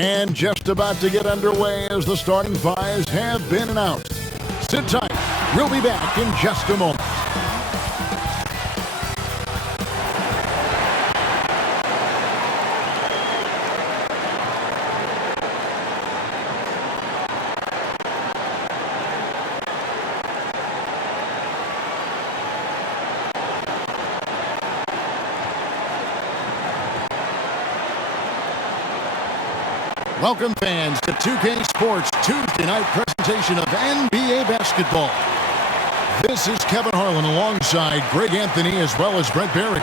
And just about to get underway as the starting fives have been announced. Sit tight. We'll be back in just a moment. Welcome fans to 2K Sports Tuesday night presentation of NBA basketball. This is Kevin Harlan alongside Greg Anthony as well as Brett Berry.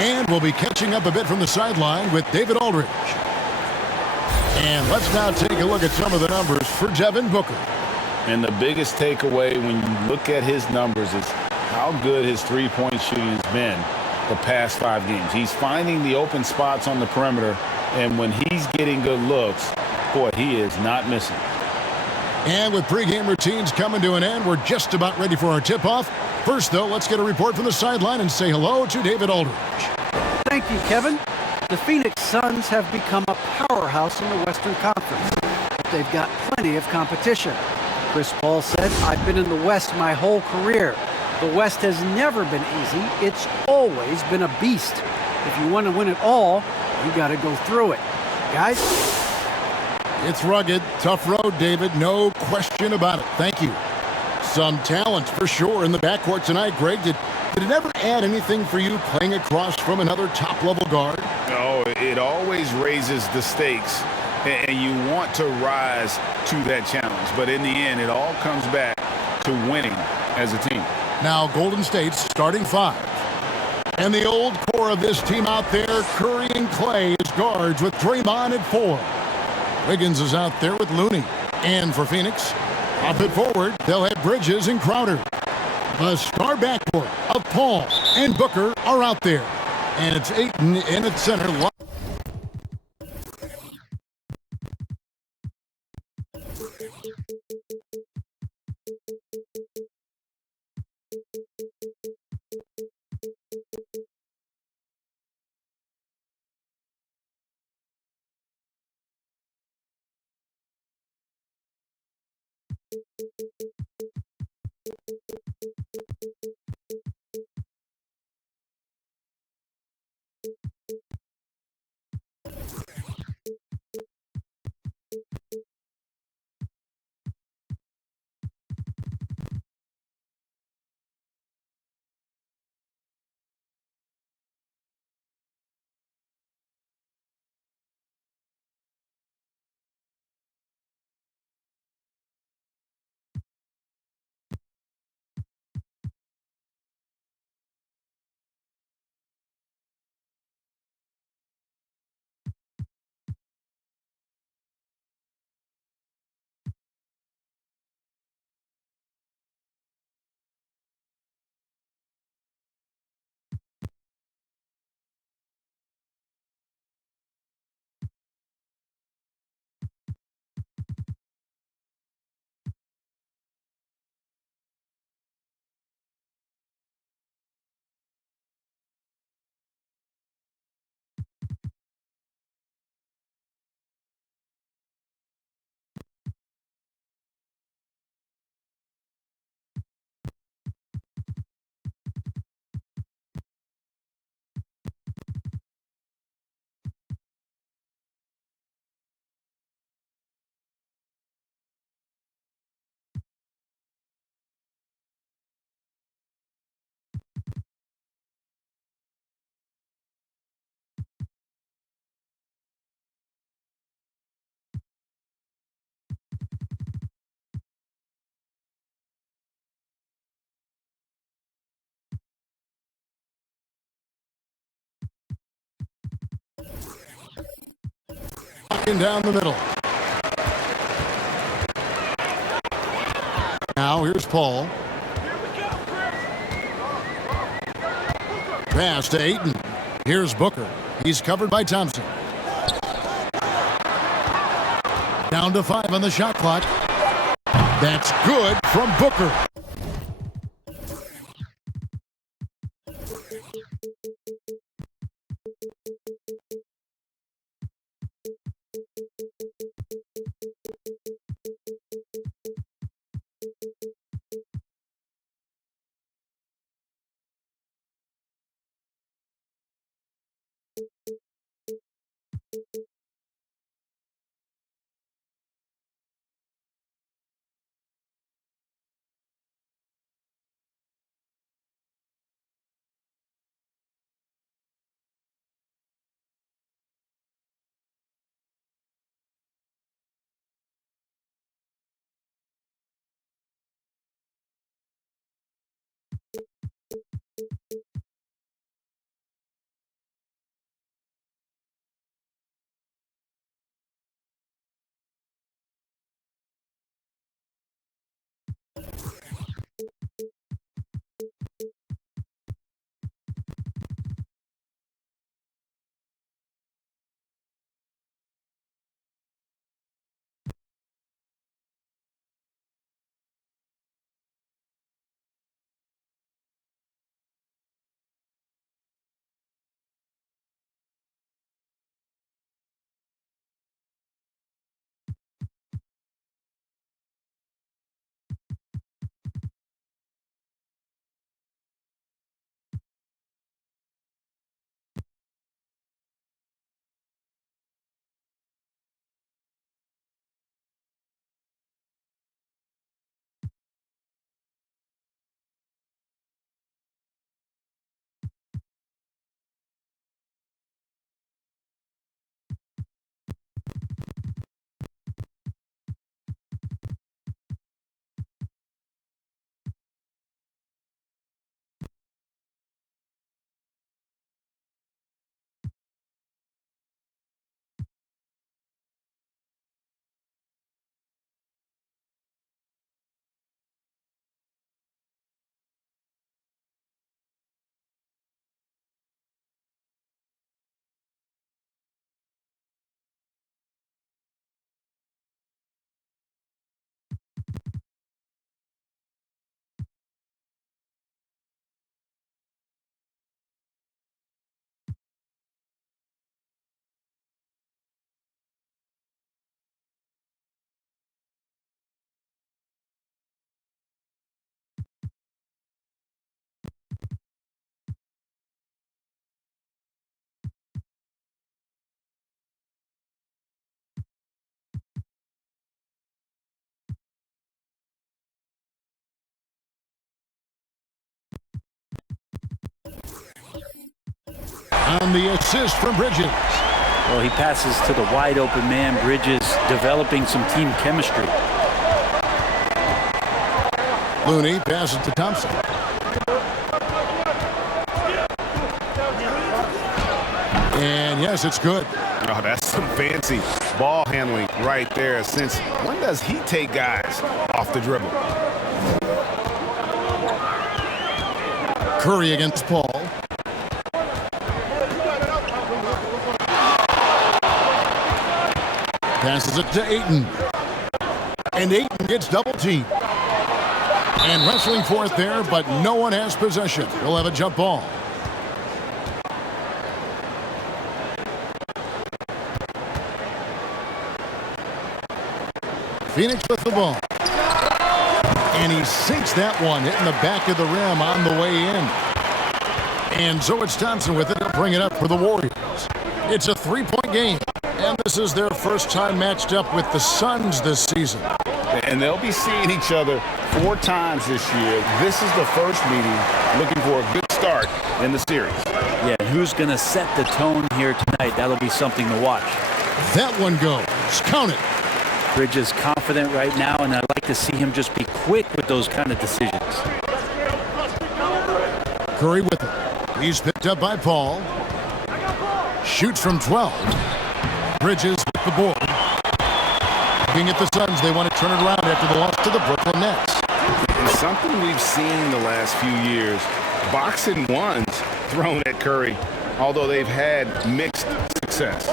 And we'll be catching up a bit from the sideline with David Aldridge. And let's now take a look at some of the numbers for Devin Booker. And the biggest takeaway when you look at his numbers is how good his three-point shooting has been the past 5 games. He's finding the open spots on the perimeter. And when he's getting good looks, boy, he is not missing. And with pregame routines coming to an end, we're just about ready for our tip-off. First, though, let's get a report from the sideline and say hello to David Aldridge. Thank you, Kevin. The Phoenix Suns have become a powerhouse in the Western Conference, but they've got plenty of competition. Chris Paul said, "I've been in the West my whole career. The West has never been easy. It's always been a beast. If you want to win it all, you got to go through it." Guys? It's rugged, tough road, David. No question about it. Thank you. Some talent for sure in the backcourt tonight, Greg. Did it ever add anything for you playing across from another top-level guard? No, it always raises the stakes, and you want to rise to that challenge. But in the end, it all comes back to winning as a team. Now, Golden State's starting 5. And the old core of this team out there, Curry and Clay as guards with Draymond at 4. Wiggins is out there with Looney. And for Phoenix, up it forward, they'll have Bridges and Crowder. The star backcourt of Paul and Booker are out there. And it's Ayton in at center. Down the middle. Now here's Paul. Pass to Ayton. Here's Booker. He's covered by Thompson. Down to 5 on the shot clock. That's good from Booker. On the assist from Bridges. Well, he passes to the wide open man. Bridges developing some team chemistry. Looney passes to Thompson. And yes, it's good. Oh, that's some fancy ball handling right there. Since when does he take guys off the dribble? Curry against Paul. Passes it to Ayton. And Ayton gets double teamed. And wrestling for it there, but no one has possession. He'll have a jump ball. Phoenix with the ball. And he sinks that one, hitting the back of the rim on the way in. And so it's Thompson with it. He'll bring it up for the Warriors. It's a three-point game. And this is their first time matched up with the Suns this season. And they'll be seeing each other 4 times this year. This is the first meeting, looking for a good start in the series. Yeah, and who's going to set the tone here tonight? That'll be something to watch. That one goes. Count it. Bridges confident right now, and I'd like to see him just be quick with those kind of decisions. Curry with it. He's picked up by Paul. Shoots from 12. Bridges with the board. Looking at the Suns, they want to turn it around after the loss to the Brooklyn Nets. And something we've seen the last few years, boxing ones thrown at Curry, although they've had mixed success.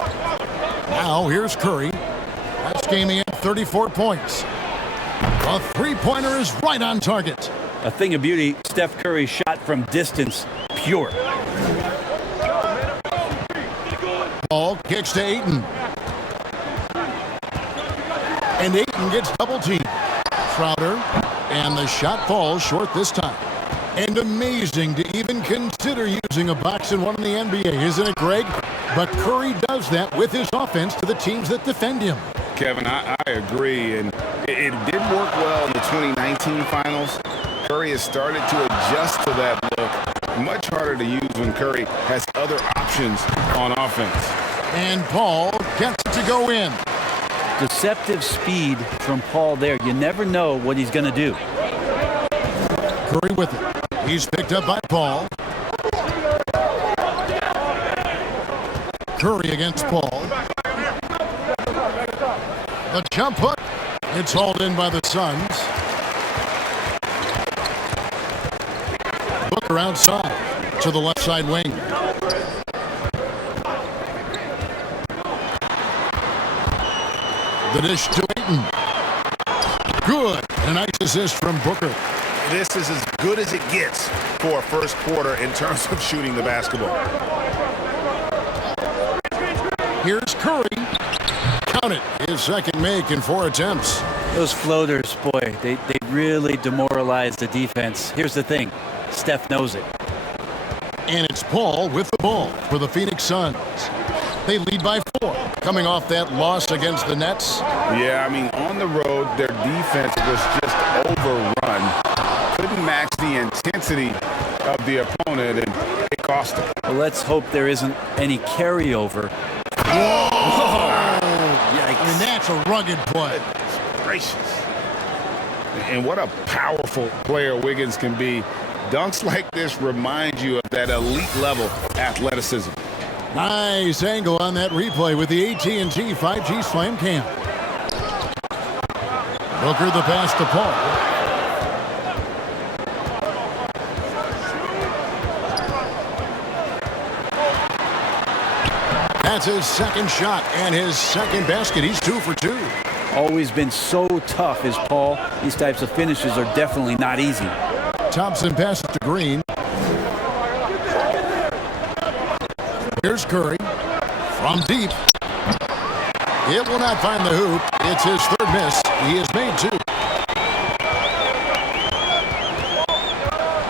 Now here's Curry. Last game he had 34 points. A three-pointer is right on target. A thing of beauty, Steph Curry's shot from distance, pure. Ball kicks to Ayton. And Ayton gets double teamed. Crowder, and the shot falls short this time. And amazing to even consider using a box in one in the NBA, isn't it, Greg? but Curry does that with his offense to the teams that defend him. Kevin, I agree, and it did work well in the 2019 finals. Curry has started to adjust to that look. Much harder to use when Curry has other options on offense. And Paul gets it to go in. Deceptive speed from Paul there. You never know what he's going to do. Curry with it. He's picked up by Paul. Curry against Paul. The jump hook. It's hauled in by the Suns. Booker outside to the left side wing. The dish to Ayton. Good. A nice assist from Booker. This is as good as it gets for a first quarter in terms of shooting the basketball. Here's Curry. Count it. His second make in 4 attempts. Those floaters, boy, they really demoralize the defense. Here's the thing. Steph knows it. And it's Paul with the ball for the Phoenix Suns. They lead by 4. Coming off that loss against the Nets. Yeah, I mean, on the road, their defense was just overrun. Couldn't match the intensity of the opponent, and it cost them. Well, let's hope there isn't any carryover. Whoa! Yikes. I mean, that's a rugged play. Gracious. And what a powerful player Wiggins can be. Dunks like this remind you of that elite level athleticism. Nice angle on that replay with the AT&T 5G Slam Cam. Booker the pass to Paul. That's his second shot and his second basket. He's 2 for 2. Always been so tough is Paul. These types of finishes are definitely not easy. Thompson passes to Green. Here's Curry from deep. It will not find the hoop. It's his third miss. He has made 2.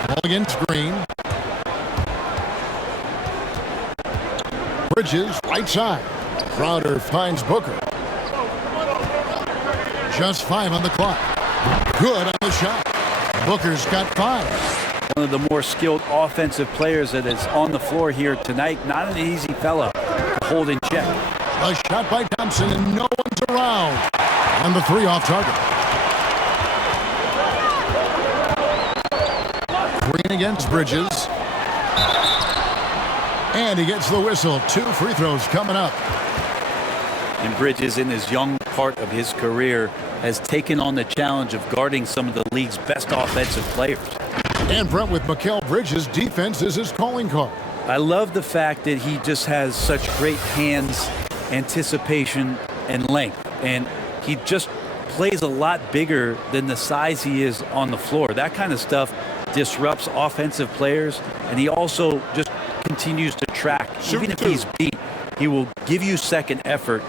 Ball against Green. Bridges, right side. Crowder finds Booker. Just 5 on the clock. Good on the shot. Booker's got 5. One of the more skilled offensive players that is on the floor here tonight. Not an easy fella to hold in check. A shot by Thompson, and no one's around. And the 3 off target. Green against Bridges. And he gets the whistle. 2 free throws coming up. And Bridges, in his young part of his career, has taken on the challenge of guarding some of the league's best offensive players. And Brent, with Mikal Bridges, defense is his calling card. I love the fact that he just has such great hands, anticipation, and length. And he just plays a lot bigger than the size he is on the floor. That kind of stuff disrupts offensive players, and he also just continues to track. Even if he's beat, he will give you second effort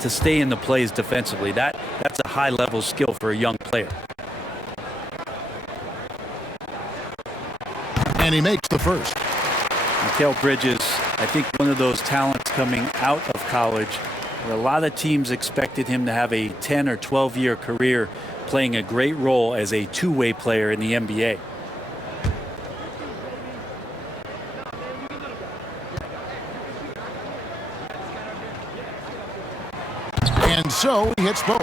to stay in the plays defensively. That's a high-level skill for a young player. And he makes the first. Mikal Bridges, I think one of those talents coming out of college where a lot of teams expected him to have a 10 or 12-year career playing a great role as a two-way player in the NBA. And so he hits both.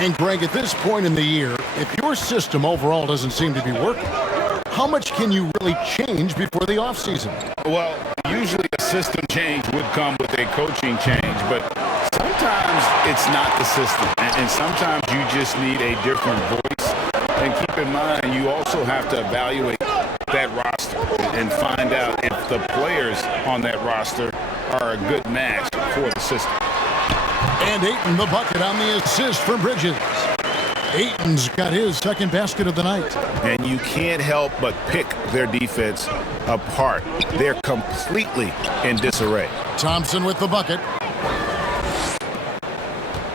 And Greg, at this point in the year, if your system overall doesn't seem to be working, how much can you really change before the offseason? Well, usually a system change would come with a coaching change, but sometimes it's not the system. And sometimes you just need a different voice. And keep in mind, you also have to evaluate that roster and find out if the players on that roster are a good match for the system. And Ayton the bucket on the assist from Bridges. Ayton's got his second basket of the night. And you can't help but pick their defense apart. They're completely in disarray. Thompson with the bucket.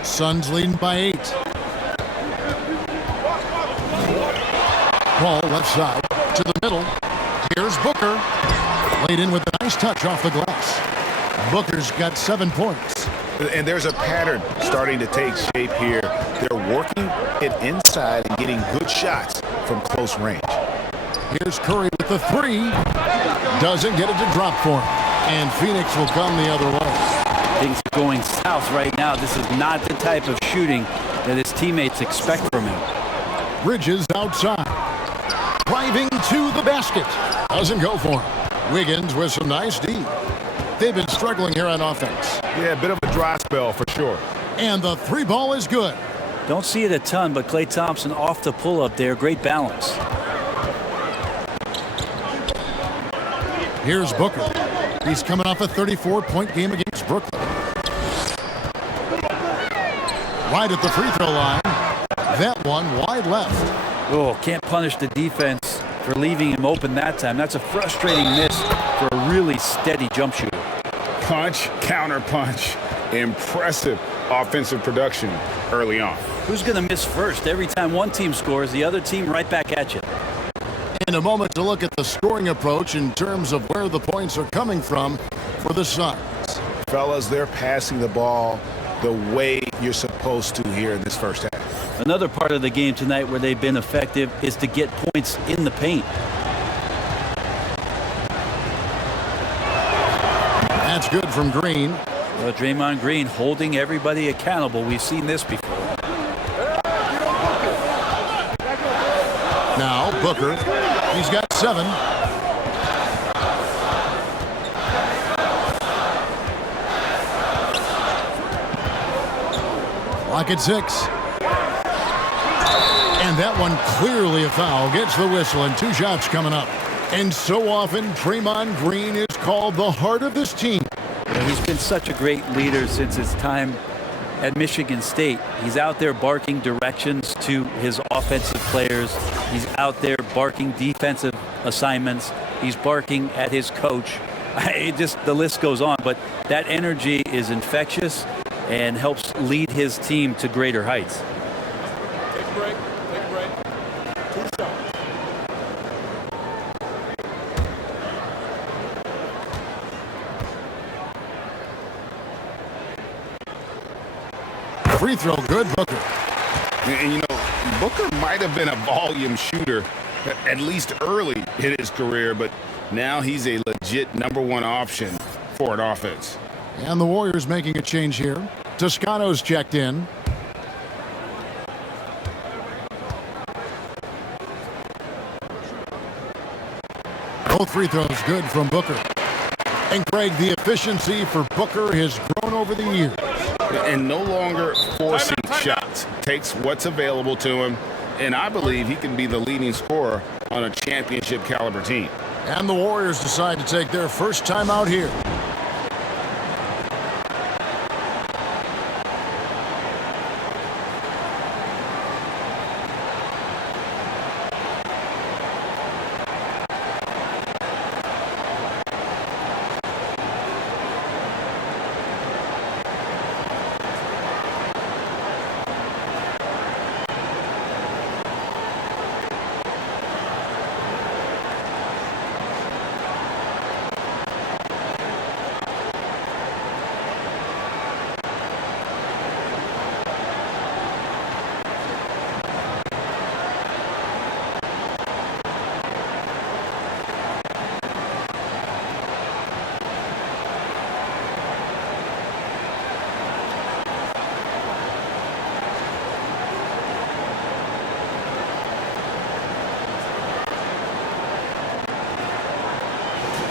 Suns leading by 8. Paul left side to the middle. Here's Booker. Laid in with a nice touch off the glass. Booker's got 7 points. And there's a pattern starting to take shape here. They're working it inside and getting good shots from close range. Here's Curry with the 3. Doesn't get it to drop for him. And Phoenix will come the other way. Things are going south right now. This is not the type of shooting that his teammates expect from him. Bridges outside. Driving to the basket. Doesn't go for him. Wiggins with some nice D. They've been struggling here on offense. Yeah, a bit of a dry spell for sure. And the 3 ball is good. Don't see it a ton, but Klay Thompson off the pull-up there. Great balance. Here's Booker. He's coming off a 34-point game against Brooklyn. Right at the free throw line. That one wide left. Oh, can't punish the defense for leaving him open that time. That's a frustrating miss for a really steady jump shooter. Punch, counter punch. Impressive offensive production early on. Who's going to miss first? Every time one team scores, the other team right back at you. In a moment to look at the scoring approach in terms of where the points are coming from for the Suns. Fellas, they're passing the ball the way you're supposed to here in this first half. Another part of the game tonight where they've been effective is to get points in the paint. That's good from Green. Well, Draymond Green holding everybody accountable. We've seen this before. Now Booker. He's got 7. Clock at 6. And that one clearly a foul. Gets the whistle and 2 shots coming up. And so often, Draymond Green is called the heart of this team. Yeah, he's been such a great leader since his time at Michigan State. He's out there barking directions to his offensive players. He's out there barking defensive assignments. He's barking at his coach. The list goes on, but that energy is infectious and helps lead his team to greater heights. Take a break. Take a break. 2 shots. Free throw good, Booker. And you know, Booker might have been a volume shooter, at least early in his career, but now he's a legit #1 option for an offense. And the Warriors making a change here. Toscano's checked in. Both free throws good from Booker. And Craig, the efficiency for Booker has grown over the years. And no longer forcing shots. Takes what's available to him, and I believe he can be the leading scorer on a championship caliber team. And the Warriors decide to take their first time out here.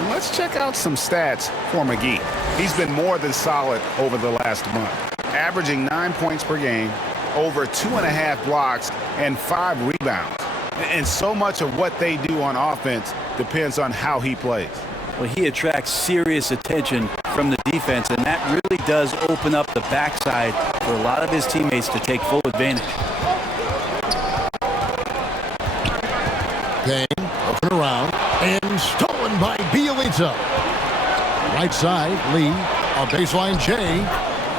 Let's check out some stats for McGee. He's been more than solid over the last month, averaging 9 points per game, over 2.5 blocks, and 5 rebounds. And so much of what they do on offense depends on how he plays. Well, he attracts serious attention from the defense, and that really does open up the backside for a lot of his teammates to take full advantage. Payne, looking around, and stolen by Bielitsa. Right side, Lee, a baseline J.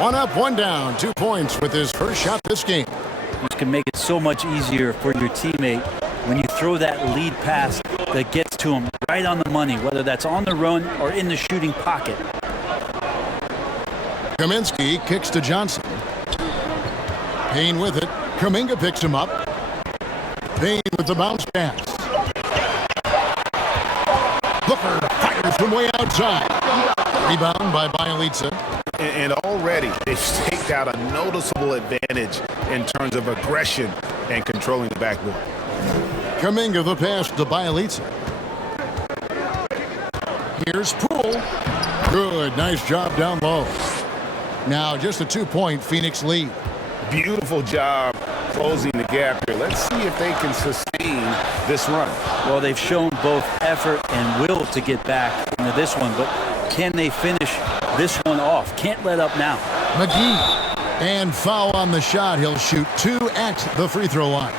1 up, 1 down, 2 points with his first shot this game. This can make it so much easier for your teammate when you throw that lead pass that gets to him right on the money, whether that's on the run or in the shooting pocket. Kaminsky kicks to Johnson. Payne with it. Kuminga picks him up. Payne with the bounce pass. Booker fires from way outside. Rebound by Bielitsa. And already they've staked out a noticeable advantage in terms of aggression and controlling the backboard. Kuminga the pass to Bielitsa. Here's Poole. Good, nice job down low. Now just a 2-point Phoenix lead. Beautiful job closing the gap here. Let's see if they can sustain this run. Well, they've shown both effort and will to get back into this one, but can they finish this one off? Can't let up now. McGee. And foul on the shot. He'll shoot 2 at the free throw line.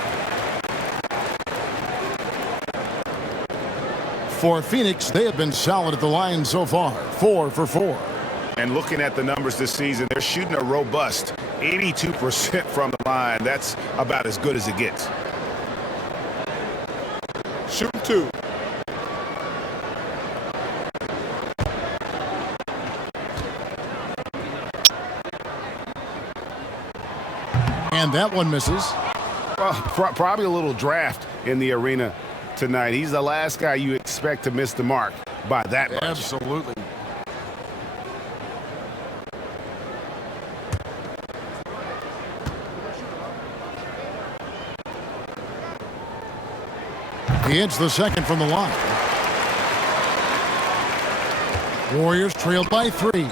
For Phoenix, they have been solid at the line so far. 4 for 4. And looking at the numbers this season, they're shooting a robust 82% from the line. That's about as good as it gets. Shoot 2. And that one misses. Well, probably a little draft in the arena tonight. He's the last guy you expect to miss the mark by that much. Absolutely. He hits the second from the line. Warriors trailed by 3.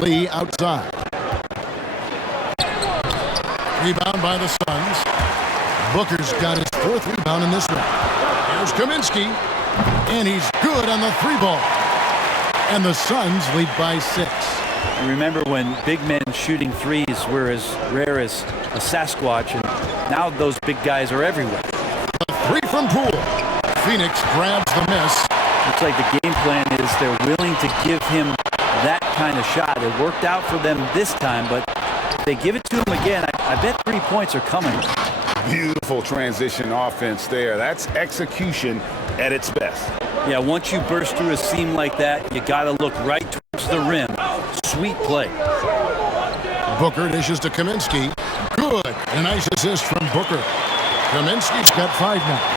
Lee outside. Rebound by the Suns. Booker's got his 4th rebound in this one. Here's Kaminsky. And he's good on the 3-ball. And the Suns lead by 6. You remember when big men shooting threes were as rare as a Sasquatch, and now those big guys are everywhere. A 3 from Poole. Phoenix grabs the miss. Looks like the game plan is they're willing to give him that kind of shot. It worked out for them this time, but if they give it to him again, I bet 3 points are coming. Beautiful transition offense there. That's execution at its best. Yeah, once you burst through a seam like that, you got to look right towards the rim. Sweet play. Booker dishes to Kaminsky. Good. A nice assist from Booker. Kaminsky's got 5 now.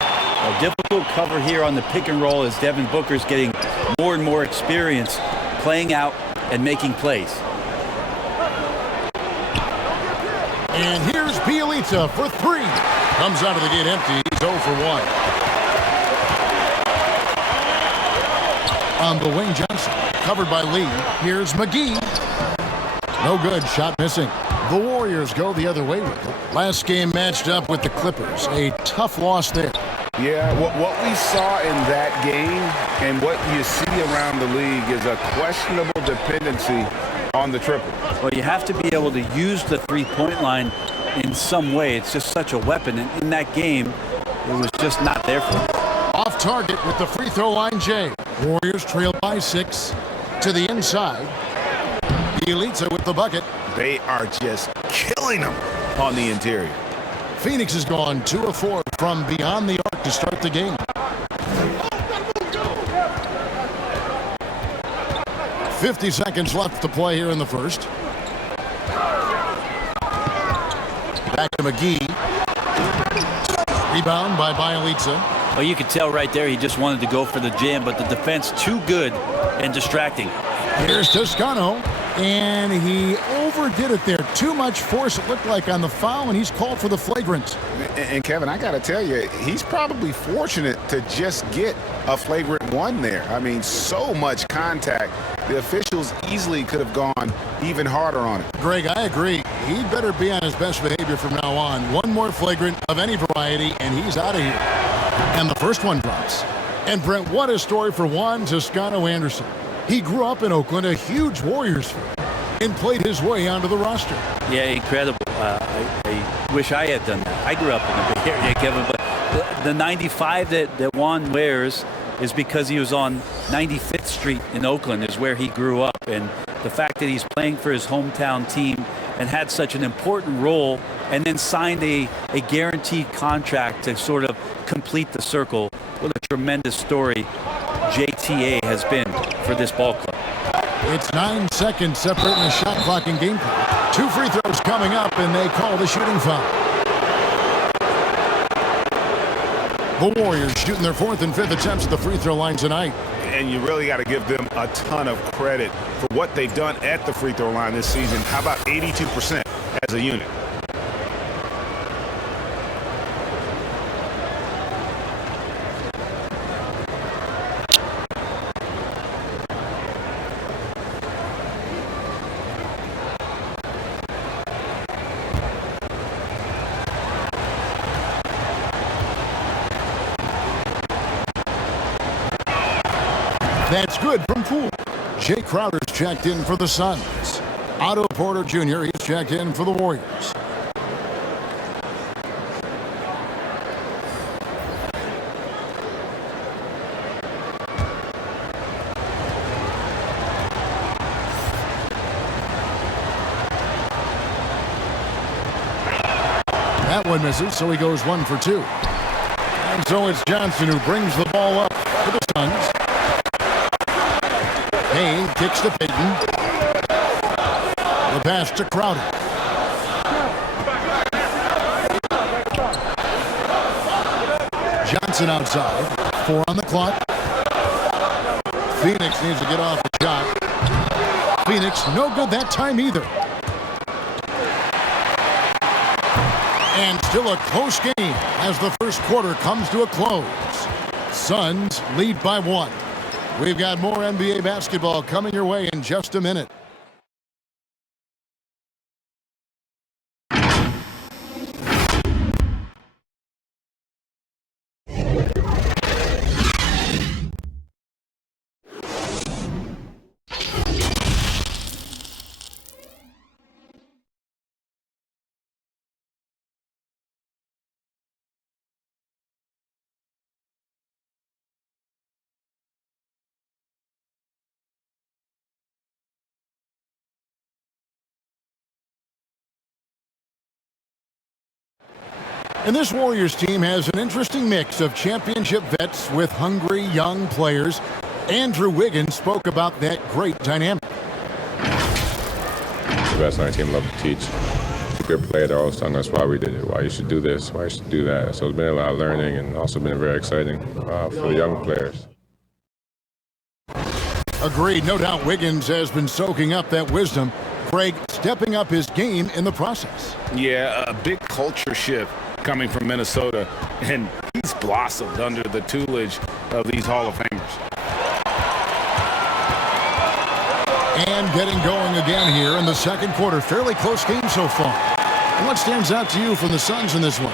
A difficult cover here on the pick and roll as Devin Booker's getting more and more experience playing out and making plays. And here's Bielitsa for 3. Comes out of the gate empty. He's 0 for 1. On the wing, Johnson. Covered by Lee. Here's McGee. No good. Shot missing. The Warriors go the other way with it. Last game matched up with the Clippers. A tough loss there. Yeah, what we saw in that game and what you see around the league is a questionable dependency on the triple. Well, you have to be able to use the three-point line in some way. It's just such a weapon. And in that game, it was just not there for him. Off target with the free throw line, Jay. Warriors trail by 6 to the inside. Bielitsa with the bucket. They are just killing them on the interior. Phoenix has gone 2 of 4 from beyond the arc to start the game. .50 seconds left to play here in the first. Back to McGee. Rebound by Bielitsa. Well, you could tell right there he just wanted to go for the jam, but the defense too good and distracting. Here's Toscano, and he overdid it there. Too much force, it looked like, on the foul, and he's called for the flagrant. And Kevin, I got to tell you, he's probably fortunate to just get a flagrant 1 there. I mean, so much contact. The officials easily could have gone even harder on it. Greg, I agree. He'd better be on his best behavior from now on. One more flagrant of any variety, and he's out of here. And the first one drops. And Brent, what a story for Juan Toscano Anderson. He grew up in Oakland, a huge Warriors fan, and played his way onto the roster. Yeah, incredible. I wish I had done that. I grew up in the Bay Area, Kevin, but the 95 that Juan wears is because he was on 95th Street in Oakland is where he grew up. And the fact that he's playing for his hometown team and had such an important role and then signed a guaranteed contract to sort of complete the circle. What a tremendous story. JTA has been for this ball club. It's 9 seconds separating the shot clock and game clock. 2 free throws coming up, and they call the shooting foul. The Warriors shooting their 4th and 5th attempts at the free throw line tonight. And you really got to give them a ton of credit for what they've done at the free throw line this season. How about 82% as a unit? That's good from Poole. Jay Crowder's checked in for the Suns. Otto Porter Jr., he's checked in for the Warriors. That one misses, so he goes 1 for 2. And so it's Johnson who brings the ball up for the Suns. Payne kicks to Payton. The pass to Crowder. Johnson outside. 4 on the clock. Phoenix needs to get off the shot. Phoenix no good that time either. And still a close game as the first quarter comes to a close. Suns lead by 1. We've got more NBA basketball coming your way in just a minute. And this Warriors team has an interesting mix of championship vets with hungry young players. Andrew Wiggins spoke about that great dynamic. The best on our team love to teach. If you're a player, they're always telling us why we did it, why you should do this, why you should do that. So it's been a lot of learning and also been very exciting for the young players. Agreed. No doubt Wiggins has been soaking up that wisdom. Greg stepping up his game in the process. Yeah, a big culture shift coming from Minnesota, and he's blossomed under the tutelage of these Hall of Famers. And getting going again here in the second quarter. Fairly close game so far. And what stands out to you from the Suns in this one?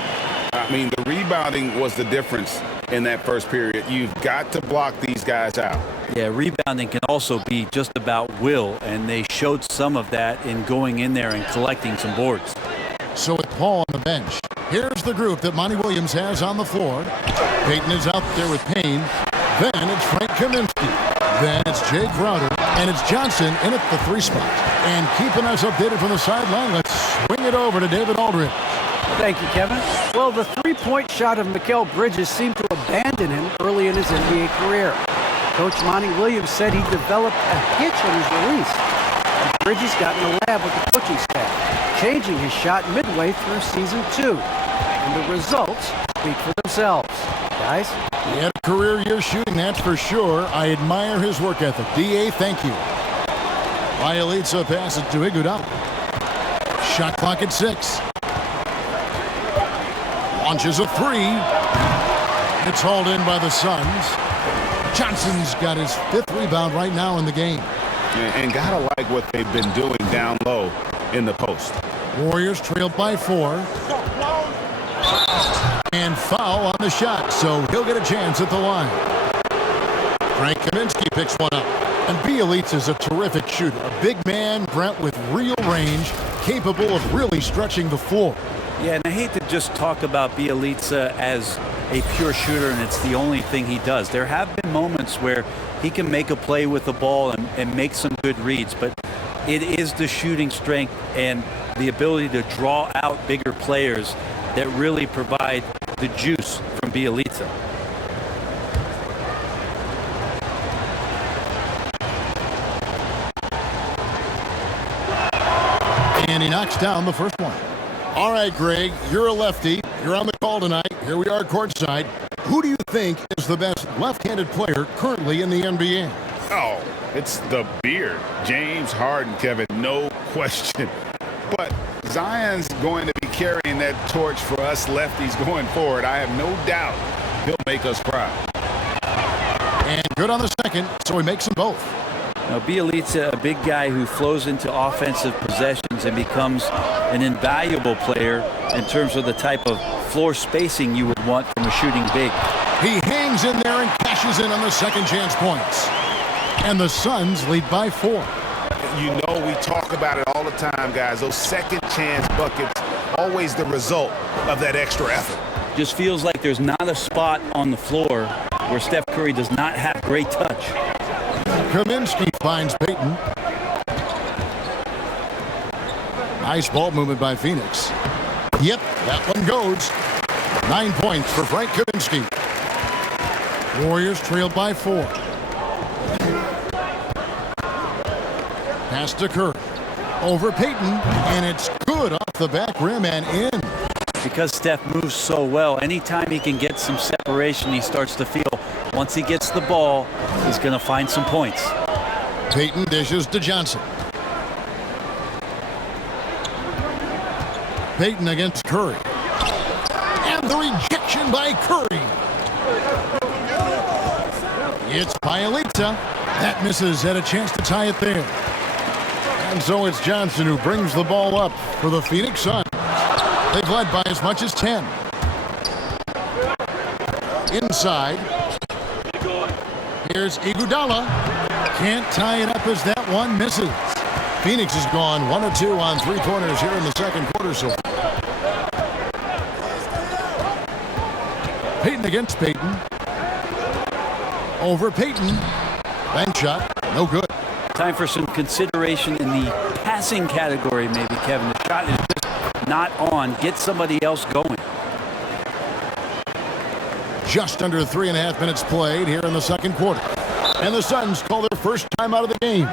I mean, the rebounding was the difference in that first period. You've got to block these guys out. Yeah, rebounding can also be just about will, and they showed some of that in going in there and collecting some boards. So with Paul on the bench, here's the group that Monty Williams has on the floor. Payton is out there with Payne. Then it's Frank Kaminsky. Then it's Jay Crowder. And it's Johnson in at the 3 spot. And keeping us updated from the sideline, let's swing it over to David Aldridge. Thank you, Kevin. Well, the three-point shot of Mikal Bridges seemed to abandon him early in his NBA career. Coach Monty Williams said he developed a hitch in his release. And Bridges got in the lab with the coaching staff, changing his shot midway through season 2. And the results speak for themselves. Guys? He had a career year shooting, that's for sure. I admire his work ethic. D.A., thank you. Bielitsa passes to Iguodala. Shot clock at 6. Launches a 3. It's hauled in by the Suns. Johnson's got his 5th rebound right now in the game. And gotta like what they've been doing down low in the post. Warriors trailed by 4. And foul on the shot, so he'll get a chance at the line. Frank Kaminsky picks one up. And Bielitsa is a terrific shooter. A big man, Brent, with real range, capable of really stretching the floor. Yeah, and I hate to just talk about Bielitsa as a pure shooter and it's the only thing he does. There have been moments where he can make a play with the ball and make some good reads, but it is the shooting strength and the ability to draw out bigger players that really provide the juice from Bielitsa. And he knocks down the first one. All right, Greg, you're a lefty. You're on the call tonight. Here we are courtside. Who do you think is the best left-handed player currently in the NBA? Oh, it's the beard. James Harden, Kevin, no question. But Zion's going to be carrying that torch for us lefties going forward. I have no doubt he'll make us proud. And good on the second, so he makes them both. Now, Bielitsa, a big guy who flows into offensive possessions and becomes an invaluable player in terms of the type of floor spacing you would want from a shooting big. He hangs in there and cashes in on the second chance points. And the Suns lead by 4. You know, we talk about it all the time, guys. Those second chance buckets, always the result of that extra effort. Just feels like there's not a spot on the floor where Steph Curry does not have great touch. Kaminsky finds Payton. Nice ball movement by Phoenix. Yep, that one goes. 9 points for Frank Kaminsky. Warriors trailed by 4. Pass to Curry. Over Payton, and it's good off the back rim and in. Because Steph moves so well, anytime he can get some separation, he starts to feel once he gets the ball, he's going to find some points. Payton dishes to Johnson. Payton against Curry. And the rejection by Curry. It's Bielitsa. That misses, had a chance to tie it there. And so it's Johnson who brings the ball up for the Phoenix Suns. They've led by as much as 10. Inside. Here's Iguodala. Can't tie it up as that one misses. Phoenix has gone 1 of 2 on 3 corners here in the second quarter so far. Payton against Payton. Over Payton. Bank shot. No good. Time for some consideration in the passing category, maybe, Kevin. The shot is just not on. Get somebody else going. Just under 3.5 minutes played here in the second quarter. And the Suns call their first time out of the game.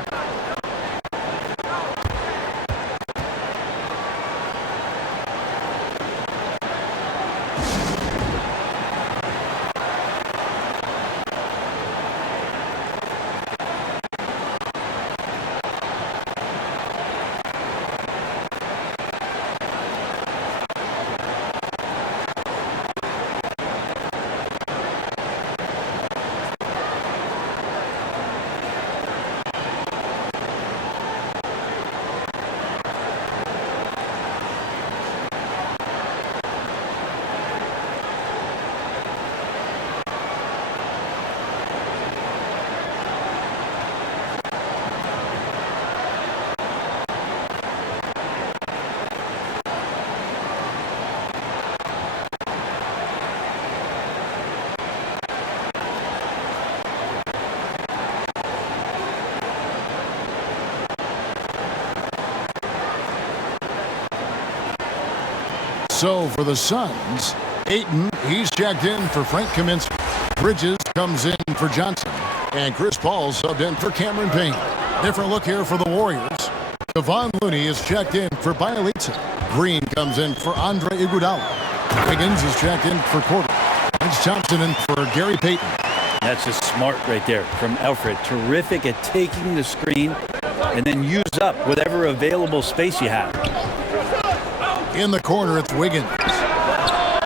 So for the Suns, Ayton, he's checked in for Frank Kaminsky. Bridges comes in for Johnson. And Chris Paul subbed in for Cameron Payne. Different look here for the Warriors. Kevon Looney is checked in for Bielitsa. Green comes in for Andre Iguodala. Wiggins is checked in for Porter. It's Thompson in for Gary Payton. That's just smart right there from Alfred. Terrific at taking the screen and then use up whatever available space you have. In the corner, it's Wiggins.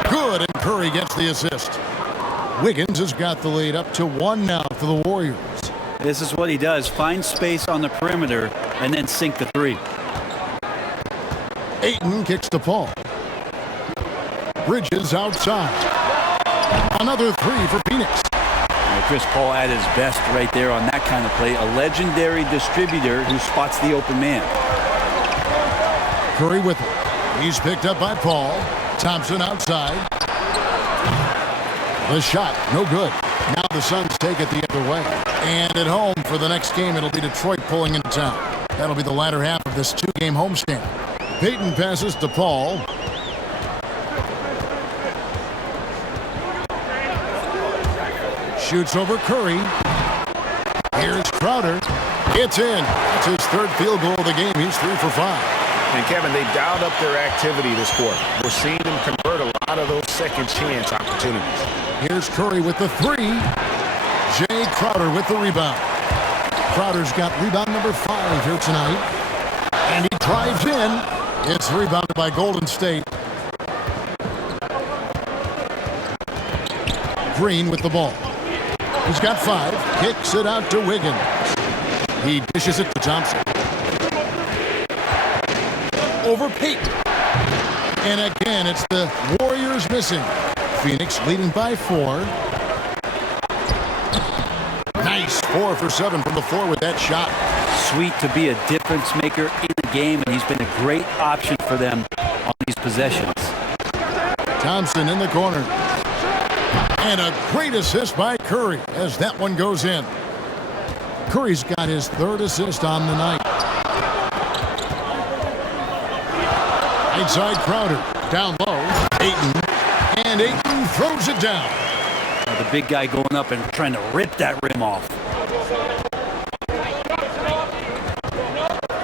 Good, and Curry gets the assist. Wiggins has got the lead up to 1 now for the Warriors. This is what he does. Find space on the perimeter and then sink the three. Ayton kicks to Paul. Bridges outside. Another 3 for Phoenix. Now Chris Paul at his best right there on that kind of play. A legendary distributor who spots the open man. Curry with it. He's picked up by Paul. Thompson outside. The shot, no good. Now the Suns take it the other way. And at home for the next game, it'll be Detroit pulling into town. That'll be the latter half of this 2-game homestand. Payton passes to Paul. Shoots over Curry. Here's Crowder. It's in. That's his 3rd field goal of the game. He's 3 for 5. And, Kevin, they dialed up their activity this quarter. We're seeing them convert a lot of those second chance opportunities. Here's Curry with the three. Jay Crowder with the rebound. Crowder's got rebound number 5 here tonight. And he drives in. It's rebounded by Golden State. Green with the ball. He's got 5. Kicks it out to Wiggins. He dishes it to Thompson. Over Payton. And again, it's the Warriors missing. Phoenix leading by 4. Nice 4 for 7 from the floor with that shot. Sweet to be a difference maker in the game, and he's been a great option for them on these possessions. Thompson in the corner. And a great assist by Curry as that one goes in. Curry's got his 3rd assist on the night. Inside Crowder. Down low. Ayton. And Ayton throws it down. The big guy going up and trying to rip that rim off.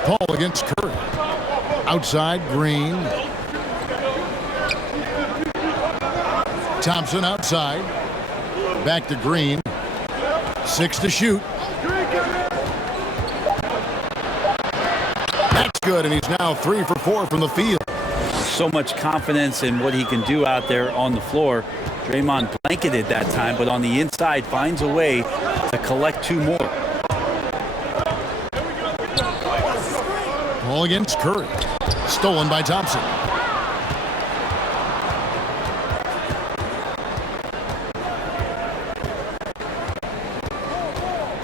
Paul against Curry. Outside Green. Thompson outside. Back to Green. 6 to shoot. That's good, and he's now 3 for 4 from the field. So much confidence in what he can do out there on the floor. Draymond blanketed that time, but on the inside finds a way to collect 2 more. Ball against Curry. Stolen by Thompson.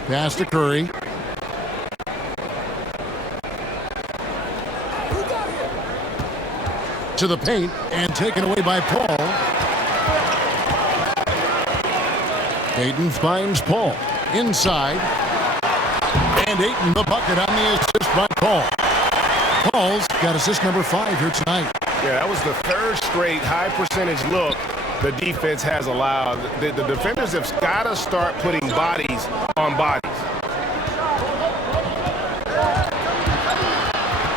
Pass to Curry. To the paint and taken away by Paul. Ayton finds Paul inside. And Ayton the bucket on the assist by Paul. Paul's got assist number 5 here tonight. Yeah, that was the 3rd straight high percentage look the defense has allowed. The defenders have got to start putting bodies on bodies.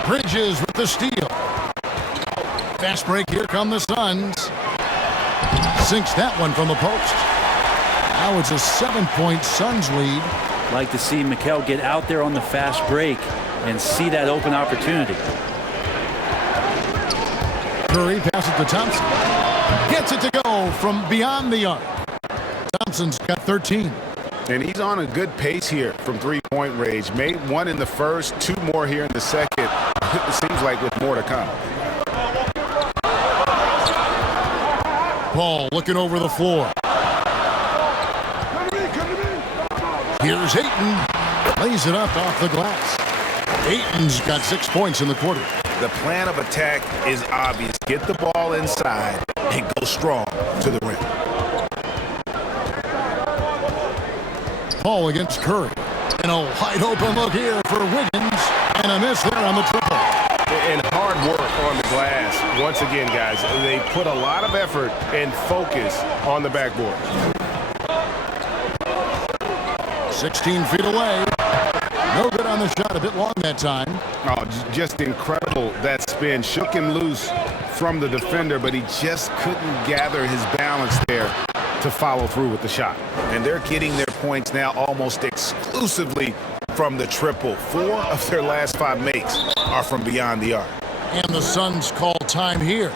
Bridges with the steal. Fast break, here come the Suns. Sinks that one from the post. Now it's a 7-point Suns lead. Like to see Mikel get out there on the fast break and see that open opportunity. Curry passes to Thompson. Gets it to go from beyond the arc. Thompson's got 13. And he's on a good pace here from 3-point range. Made 1 in the first, 2 more here in the second. It seems like with more to come. Paul looking over the floor. Here's Ayton. Lays it up off the glass. Ayton's got 6 points in the quarter. The plan of attack is obvious. Get the ball inside and go strong to the rim. Paul against Curry. And a wide open look here for Wiggins. And a miss there on the triple. And hard work on the glass. Once again, guys, they put a lot of effort and focus on the backboard. 16 feet away. No good on the shot. A bit long that time. Oh, just incredible, that spin. Shook him loose from the defender, but he just couldn't gather his balance there to follow through with the shot. And they're getting their points now almost exclusively from the triple. 4 of their last 5 makes are from beyond the arc. And the Suns call time here.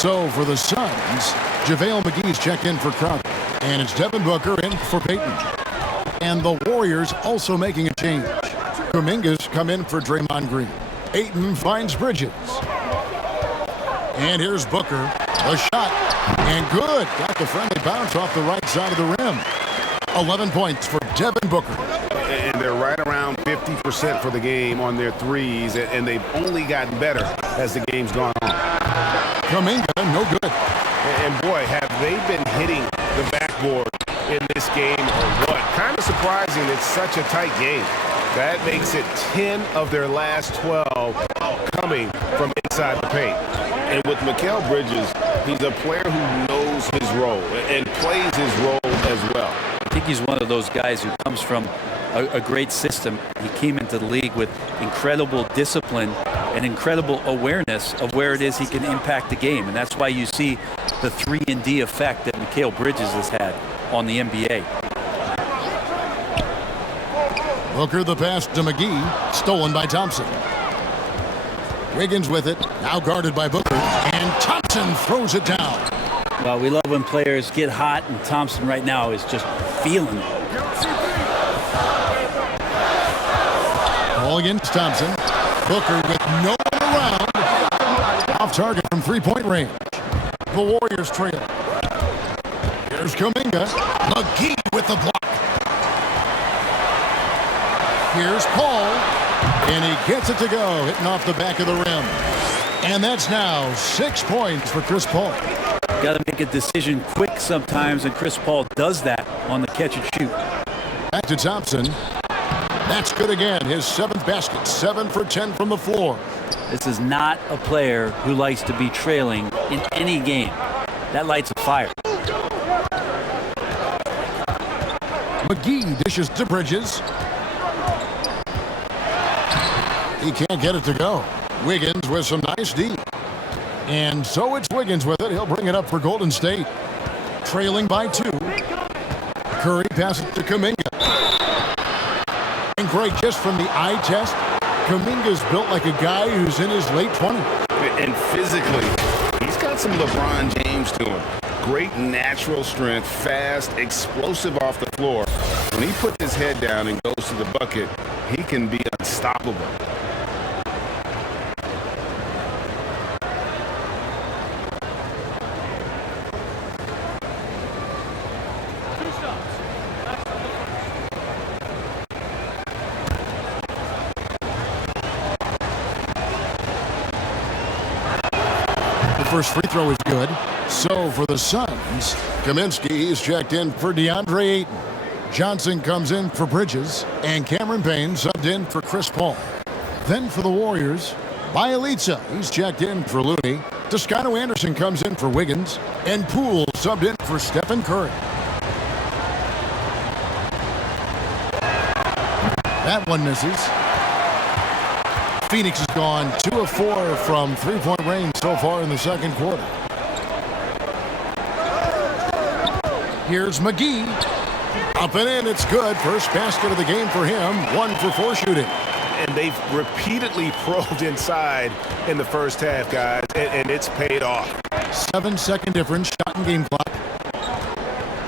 So for the Suns, JaVale McGee's checked in for Crowder. And it's Devin Booker in for Payton. And the Warriors also making a change. Kuminga's come in for Draymond Green. Ayton finds Bridges. And here's Booker. A shot. And good. Got the friendly bounce off the right side of the rim. 11 points for Devin Booker. And they're right around 50% for the game on their threes, and they've only gotten better as the game's gone on. Kuminga, no good. And boy, have they been hitting the backboard in this game or what? Kind of surprising. It's such a tight game. That makes it 10 of their last 12 coming from inside the paint. And with Mikal Bridges, he's a player who knows his role and plays his role as well. I think he's one of those guys who comes from a great system. He came into the league with incredible discipline and incredible awareness of where it is he can impact the game. And that's why you see the 3-and-D effect that Mikal Bridges has had on the NBA. Booker the pass to McGee. Stolen by Thompson. Wiggins with it. Now guarded by Booker. And Thompson throws it down. Well, we love when players get hot, and Thompson right now is just feeling it. Ball against Thompson. Booker with no one around. Off target from three-point range. The Warriors trail. Here's Kuminga. McGee with the block. Here's Paul. And he gets it to go, hitting off the back of the rim. And that's now 6 points for Chris Paul. Got to make a decision quick sometimes, and Chris Paul does that on the catch and shoot. Back to Thompson. That's good again. His 7th basket. 7 for 10 from the floor. This is not a player who likes to be trailing in any game. That lights a fire. McGee dishes to Bridges. He can't get it to go. Wiggins with some nice D. And so it's Wiggins with it. He'll bring it up for Golden State. Trailing by 2. Curry passes to Kuminga. And great, just from the eye test, Kuminga's built like a guy who's in his late 20s. And physically, he's got some LeBron James to him. Great natural strength, fast, explosive off the floor. When he puts his head down and goes to the bucket, he can be unstoppable. First free throw is good. So for the Suns, Kaminsky is checked in for DeAndre Ayton. Johnson comes in for Bridges. And Cameron Payne subbed in for Chris Paul. Then for the Warriors, Bielitsa, he's checked in for Looney. Toscano Anderson comes in for Wiggins. And Poole subbed in for Stephen Curry. That one misses. Phoenix has gone 2 of 4 from three-point range so far in the second quarter. Here's McGee. Up and in, it's good. First basket of the game for him. 1 for 4 shooting. And they've repeatedly probed inside in the first half, guys, and it's paid off. 7-second difference, shot and game clock.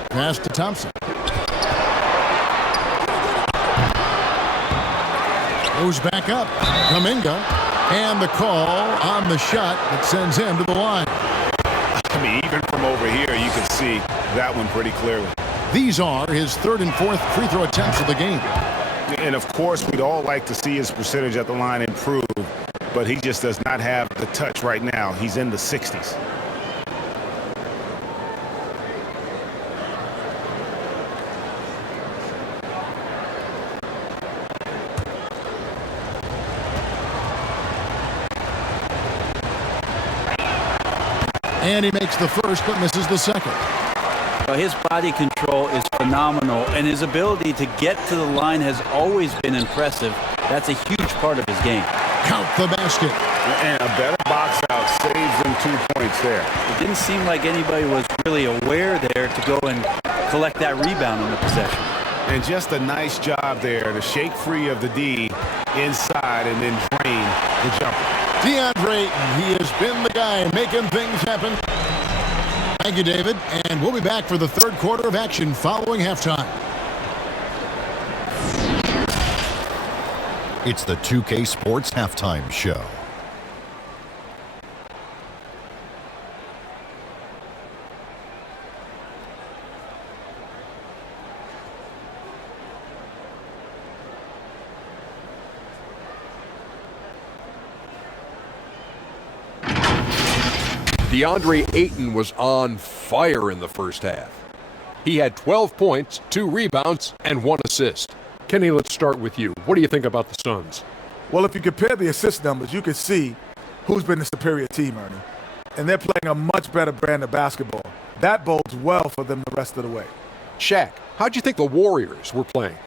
Pass to Thompson. Goes back up. Kuminga. And the call on the shot that sends him to the line. I mean, even from over here, you can see that one pretty clearly. These are his 3rd and 4th free throw attempts of the game. And, of course, we'd all like to see his percentage at the line improve, but he just does not have the touch right now. He's in the 60s. And he makes the first but misses the second. Well, his body control is phenomenal, and his ability to get to the line has always been impressive. That's a huge part of his game. Count the basket. And a better box out saves them 2 points there. It didn't seem like anybody was really aware there to go and collect that rebound on the possession. And just a nice job there to shake free of the D inside and then drain the jumper. DeAndre Ayton, he has been the guy making things happen. Thank you, David. And we'll be back for the third quarter of action following halftime. It's the 2K Sports Halftime Show. DeAndre Ayton was on fire in the first half. He had 12 points, 2 rebounds, and 1 assist. Kenny, let's start with you. What do you think about the Suns? Well, if you compare the assist numbers, you can see who's been the superior team, Ernie. And they're playing a much better brand of basketball. That bodes well for them the rest of the way. Shaq, how'd you think the Warriors were playing?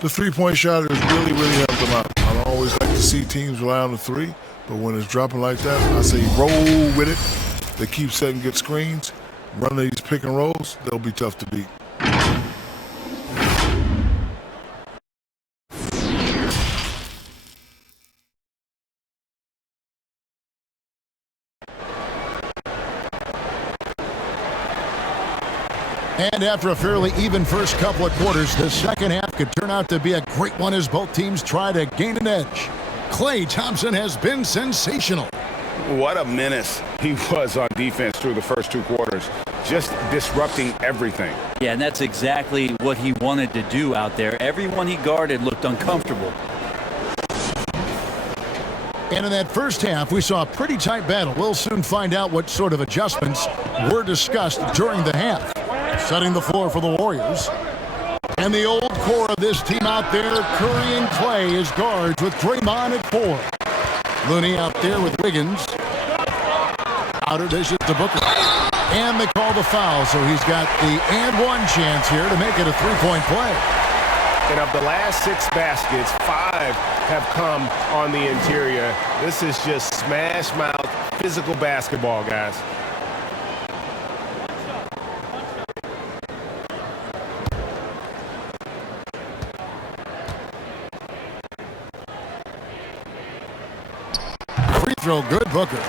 The three-point shot has really, really helped them out. I don't always like to see teams rely on the three, but when it's dropping like that, I say roll with it. They keep setting good screens, run these pick and rolls, they'll be tough to beat. And after a fairly even first couple of quarters, the second half could turn out to be a great one as both teams try to gain an edge. Klay Thompson has been sensational. What a menace he was on defense through the first 2 quarters, just disrupting everything. Yeah, and that's exactly what he wanted to do out there. Everyone he guarded looked uncomfortable. And in that first half, we saw a pretty tight battle. We'll soon find out what sort of adjustments were discussed during the half. Setting the floor for the Warriors. And the old core of this team out there, Curry and Klay as guards with Draymond at 4. Looney out there with Wiggins. Outer dishes to Booker. And they call the foul, so he's got the and one chance here to make it a three-point play. And of the last 6 baskets, 5 have come on the interior. This is just smash mouth physical basketball, guys. Free throw, good, Booker.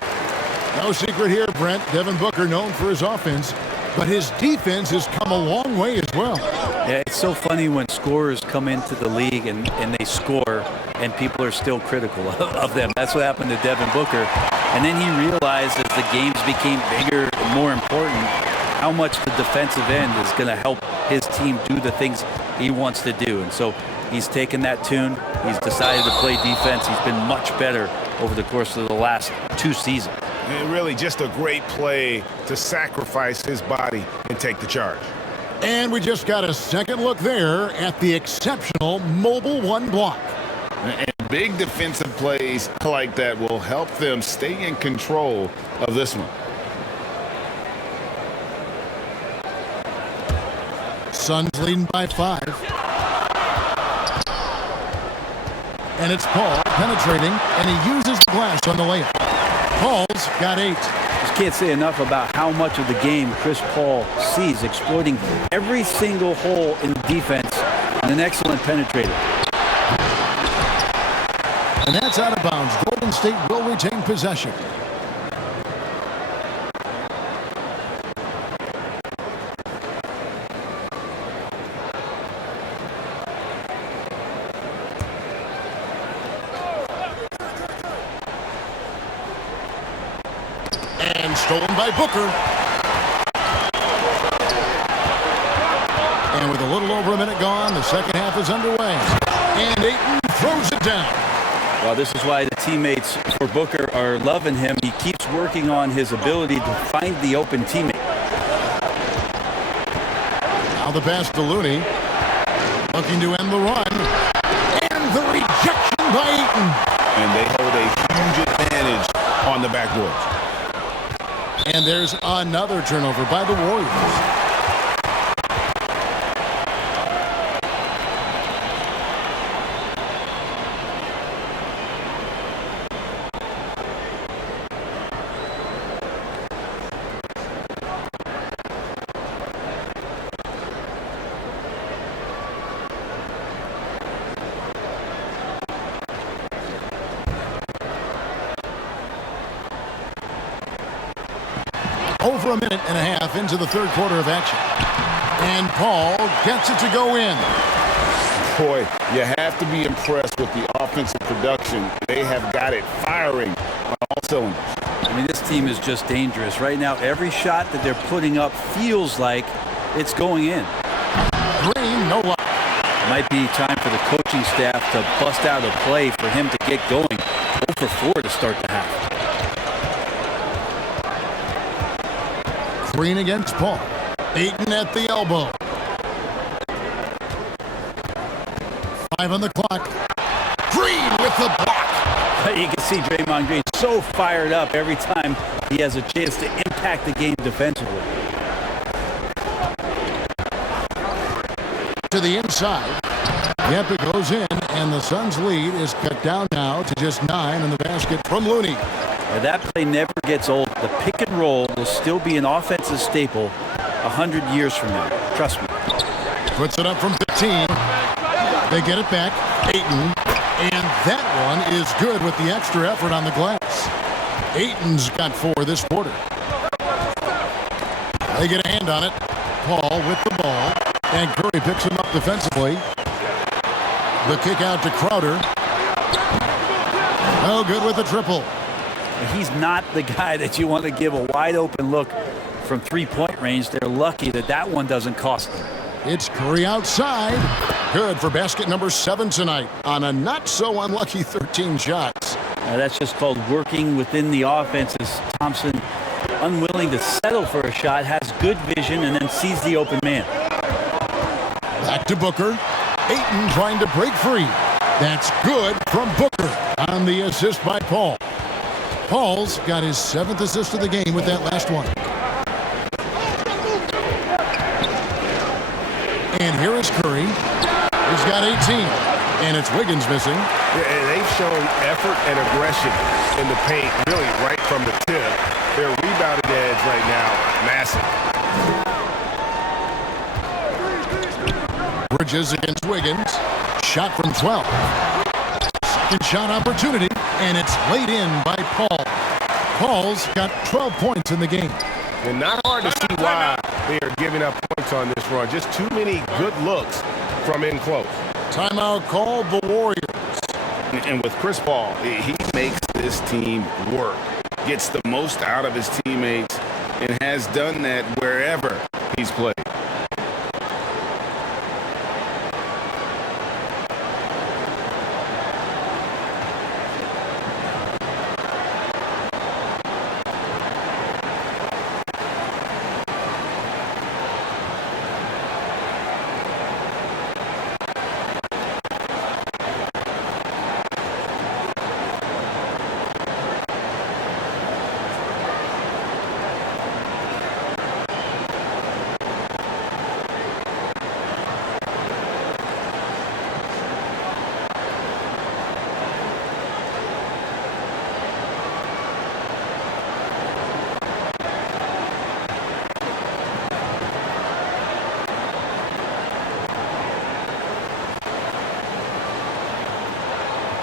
No secret here, Brent. Devin Booker known for his offense, but his defense has come a long way as well. Yeah, it's so funny when scorers come into the league and they score and people are still critical of them. That's what happened to Devin Booker. And then he realized as the games became bigger and more important, how much the defensive end is going to help his team do the things he wants to do. And so he's taken that tune. He's decided to play defense. He's been much better over the course of the last 2 seasons. And really just a great play to sacrifice his body and take the charge. And we just got a second look there at the exceptional mobile 1 block. And big defensive plays like that will help them stay in control of this one. Suns leading by 5. And it's Paul penetrating, and he uses the glass on the layup. Paul's got 8. Just can't say enough about how much of the game Chris Paul sees, exploiting every single hole in defense, and an excellent penetrator. And that's out of bounds. Golden State will retain possession. And stolen by Booker. And with a little over a minute gone, the second half is underway. And Ayton throws it down. Well, this is why the teammates for Booker are loving him. He keeps working on his ability to find the open teammate. Now the pass to Looney. Looking to end the run. And the rejection by Ayton. And they hold a huge advantage on the backboards. And there's another turnover by the Warriors. over a minute and a half into the third quarter of action. And Paul gets it to go in. Boy, you have to be impressed with the offensive production. They have got it firing on all cylinders. I mean, this team is just dangerous. Right now, every shot that they're putting up feels like it's going in. Green, no luck. It might be time for the coaching staff to bust out a play for him to get going. 0 for 4 to start the half. Green against Paul. Ayton at the elbow. 5 on the clock. Green with the block. You can see Draymond Green so fired up every time he has a chance to impact the game defensively. To the inside. Yep, it goes in, and the Suns' lead is cut down now to just 9 on the basket from Looney. Now, that play never gets old. The pick and roll will still be an offensive staple 100 years from now. Trust me. Puts it up from 15. They get it back. Ayton. And that one is good with the extra effort on the glass. Ayton's got 4 this quarter. They get a hand on it. Paul with the ball. And Curry picks him up defensively. The kick out to Crowder. Oh, good with the triple. He's not the guy that you want to give a wide open look from three-point range. They're lucky that that one doesn't cost them. It's Curry outside. Good for basket number 7 tonight on a not-so-unlucky 13 shots. Now that's just called working within the offense as Thompson, unwilling to settle for a shot, has good vision, and then sees the open man. Back to Booker. Ayton trying to break free. That's good from Booker on the assist by Paul. Paul's got his 7th assist of the game with that last one. And here is Curry. He's got 18. And it's Wiggins missing. Yeah, and they've shown effort and aggression in the paint, really right from the tip. Their rebounding edge right now, massive. Bridges against Wiggins. Shot from 12. Second shot opportunity, and it's laid in by Paul. Paul's got 12 points in the game. And not hard to see why they are giving up points on this run. Just too many good looks from in close. Timeout called the Warriors. And with Chris Paul, he makes this team work. Gets the most out of his teammates and has done that wherever he's played.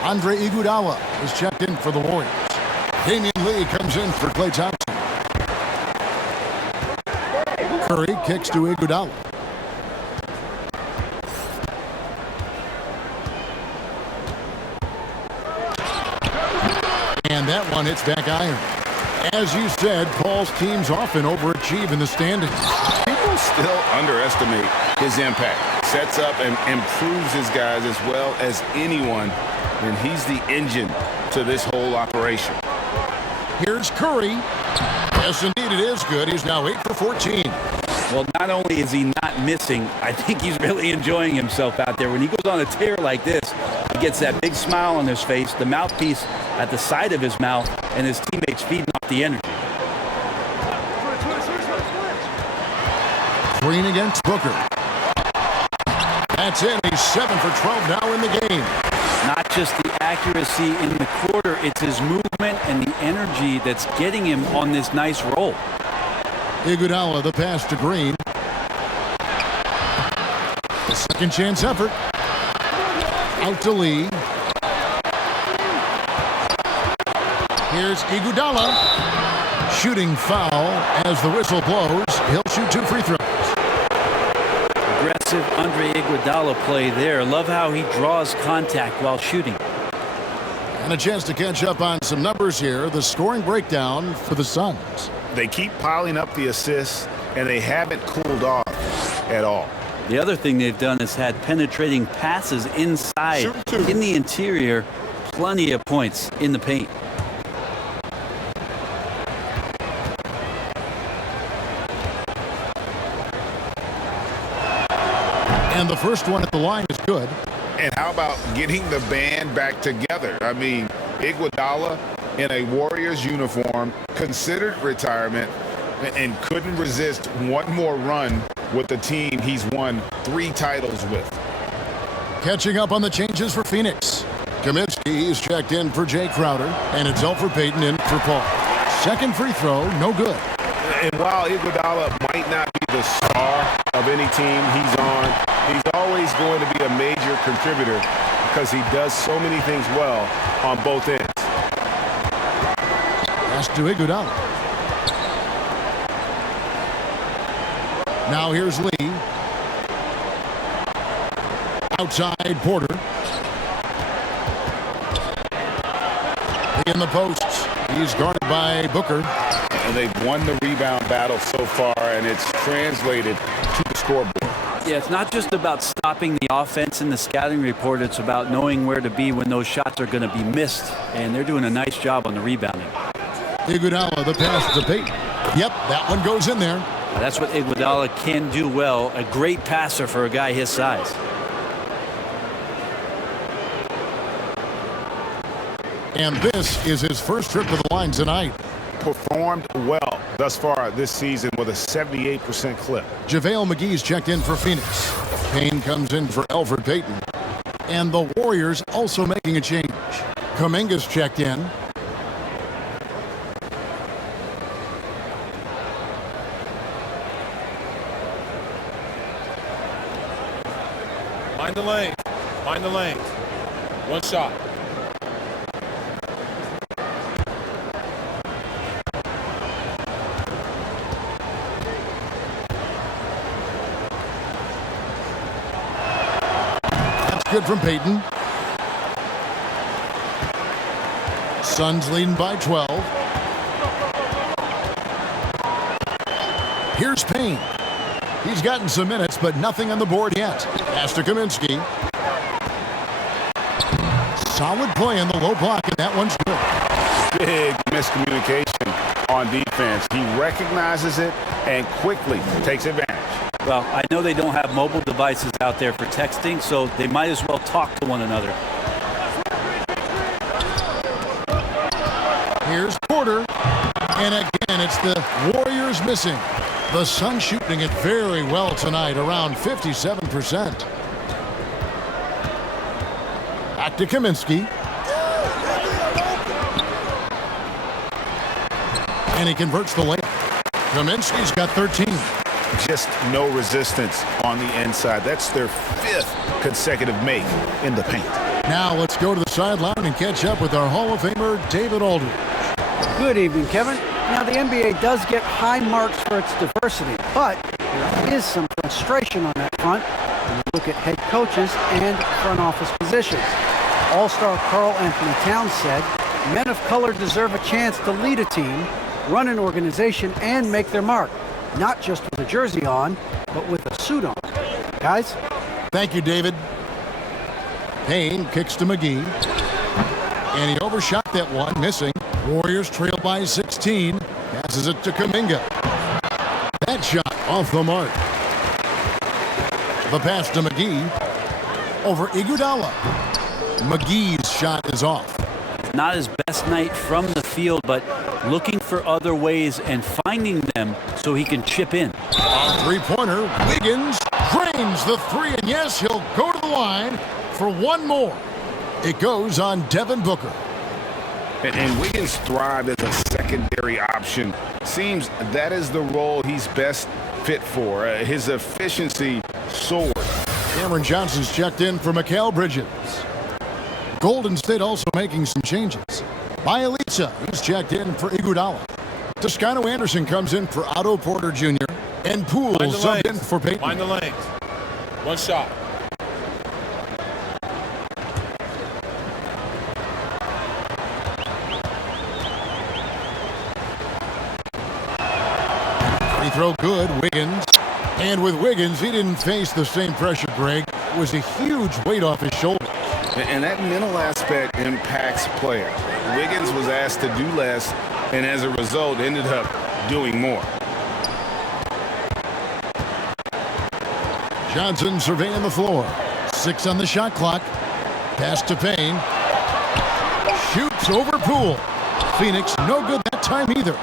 Andre Iguodala is checked in for the Warriors. Damian Lee comes in for Klay Thompson. Curry kicks to Iguodala. And that one hits back iron. As you said, Paul's teams often overachieve in the standings. People still underestimate his impact. Sets up and improves his guys as well as anyone. And he's the engine to this whole operation. Here's Curry. Yes, indeed, it is good. He's now 8 for 14. Well, not only is he not missing, I think he's really enjoying himself out there. When he goes on a tear like this, he gets that big smile on his face, the mouthpiece at the side of his mouth, and his teammates feeding off the energy. Green against Booker. That's it. He's 7 for 12 now in the game. Not just the accuracy in the quarter, it's his movement and the energy that's getting him on this nice roll. Iguodala, the pass to Green. The second chance effort. Out to Lee. Here's Iguodala. shooting foul as the whistle blows. He'll shoot 2 free throws. Aggressive Andre Iguodala play there. Love how he draws contact while shooting. And a chance to catch up on some numbers here. The scoring breakdown for the Suns. They keep piling up the assists, and they haven't cooled off at all. The other thing they've done is had penetrating passes inside, in the interior, plenty of points in the paint. And the first one at the line is good. And how about getting the band back together? I mean, Iguodala in a Warriors uniform, considered retirement, and couldn't resist one more run with the team he's won 3 titles with. Catching up on the changes for Phoenix. Kaminsky is checked in for Jay Crowder, and it's Elfrid Payton in for Paul. Second free throw, no good. And while Iguodala might not be the star of any team he's on, he's always going to be a major contributor because he does so many things well on both ends. Pass to Iguodala. Now here's Lee. Outside Porter. In the post. He's guarded by Booker. And they've won the rebound battle so far, and it's translated to the scoreboard. Yeah, it's not just about stopping the offense in the scouting report. It's about knowing where to be when those shots are going to be missed, and they're doing a nice job on the rebounding. Iguodala, the pass to Payton. Yep, that one goes in there. That's what Iguodala can do well. A great passer for a guy his size. And this is his first trip to the line tonight. Performed well thus far this season with a 78% clip. JaVale McGee's checked in for Phoenix. Payne comes in for Elfrid Payton. And the Warriors also making a change. Kuminga's checked in. Mind the lane. Mind the lane. One shot. Good from Payton. Suns leading by 12. Here's Payne. He's gotten some minutes, but nothing on the board yet. Pass to Kaminsky. Solid play in the low block, and that one's good. Big miscommunication on defense. He recognizes it and quickly takes advantage. Well, I know they don't have mobile devices out there for texting, so they might as well talk to one another. Here's Porter. And again, it's the Warriors missing. The Suns shooting it very well tonight, around 57%. Back to Kaminsky. And he converts the layup. Kaminsky's got 13. Just no resistance on the inside. That's their 5th consecutive make in the paint. Now let's go to the sideline and catch up with our Hall of Famer, David Aldridge. Good evening, Kevin. Now, the NBA does get high marks for its diversity, but there is some frustration on that front when you look at head coaches and front office positions. All-star Karl Anthony Towns said, men of color deserve a chance to lead a team, run an organization, and make their mark. Not just with a jersey on, but with a suit on. Guys? Thank you, David. Payne kicks to McGee. And he overshot that one, missing. Warriors trail by 16. Passes it to Kuminga. That shot off the mark. The pass to McGee. Over Iguodala. McGee's shot is off. Not his best night from the field, but looking for other ways and finding them so he can chip in. On three-pointer, Wiggins drains the three, and yes, he'll go to the line for one more. It goes on Devin Booker. And Wiggins thrived as a secondary option. Seems that is the role he's best fit for. His efficiency soared. Cameron Johnson's checked in for Mikal Bridges. Golden State also making some changes. Bielitsa, he's checked in for Iguodala. Toscano Anderson comes in for Otto Porter Jr. and Poole Mind the subbed in lanes. for Peyton. Mind the lanes. One shot. Free throw good, Wiggins. And with Wiggins, he didn't face the same pressure, Greg. It was a huge weight off his shoulder. And that mental aspect impacts players. Wiggins was asked to do less, and as a result, ended up doing more. Johnson surveying the floor. 6 on the shot clock. Pass to Payne. Shoots over Poole. Phoenix no good that time either.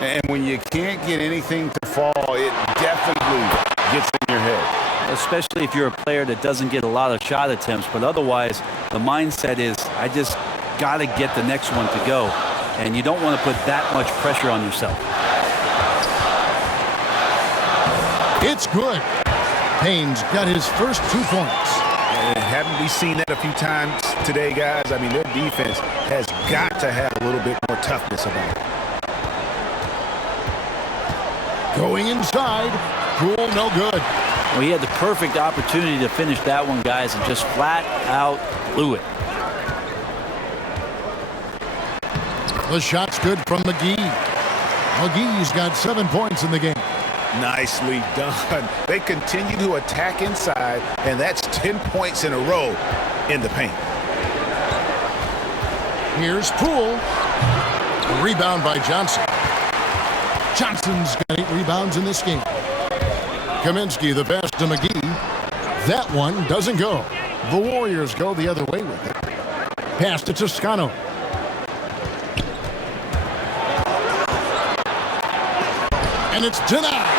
And when you can't get anything to fall, it definitely gets in your head. Especially if you're a player that doesn't get a lot of shot attempts, but otherwise the mindset is I just got to get the next one to go, and you don't want to put that much pressure on yourself. It's good. Payne's got his first 2 points. Haven't we seen that a few times today, guys? I mean, their defense has got to have a little bit more toughness about it. Going inside. Poole no good. Well, he had the perfect opportunity to finish that one, guys, and just flat out blew it. The shot's good from McGee. McGee's got 7 points in the game. Nicely done. They continue to attack inside, and that's 10 points in a row in the paint. Here's Poole. A rebound by Johnson. Johnson's got 8 rebounds in this game. Kaminsky the pass to McGee. That one doesn't go. The Warriors go the other way with it. Pass to Toscano. And it's denied.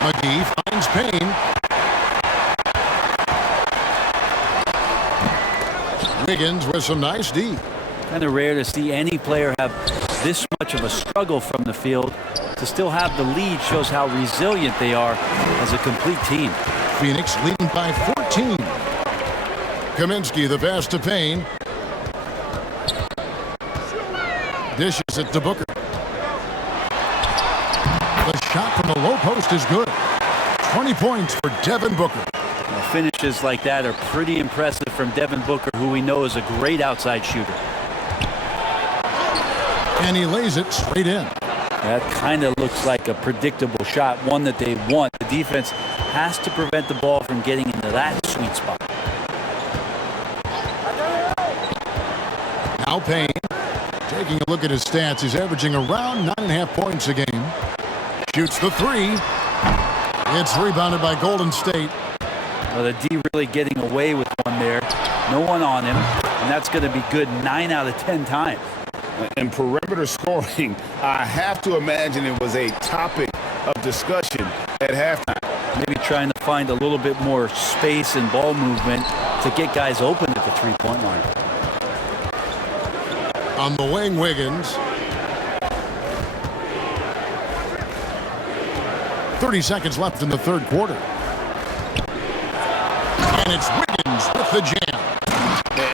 McGee finds Payne. Wiggins with some nice D. Kind of rare to see any player have this much of a struggle from the field. To still have the lead shows how resilient they are as a complete team. Phoenix leading by 14. Kaminsky the pass to Payne. Dishes it to Booker. The shot from the low post is good. 20 points for Devin Booker. Well, finishes like that are pretty impressive from Devin Booker, who we know is a great outside shooter. And he lays it straight in. That kind of looks like a predictable shot, one that they want. The defense has to prevent the ball from getting into that sweet spot. Now Payne. Taking a look at his stats, he's averaging around 9.5 points a game. Shoots the 3. It's rebounded by Golden State. Well, the D really getting away with one there. No one on him, and that's going to be good 9 out of 10 times. And perimeter scoring, I have to imagine it was a topic of discussion at halftime. Maybe trying to find a little bit more space and ball movement to get guys open at the three-point line. On the wing, Wiggins. 30 seconds left in the third quarter. And it's Wiggins with the jam.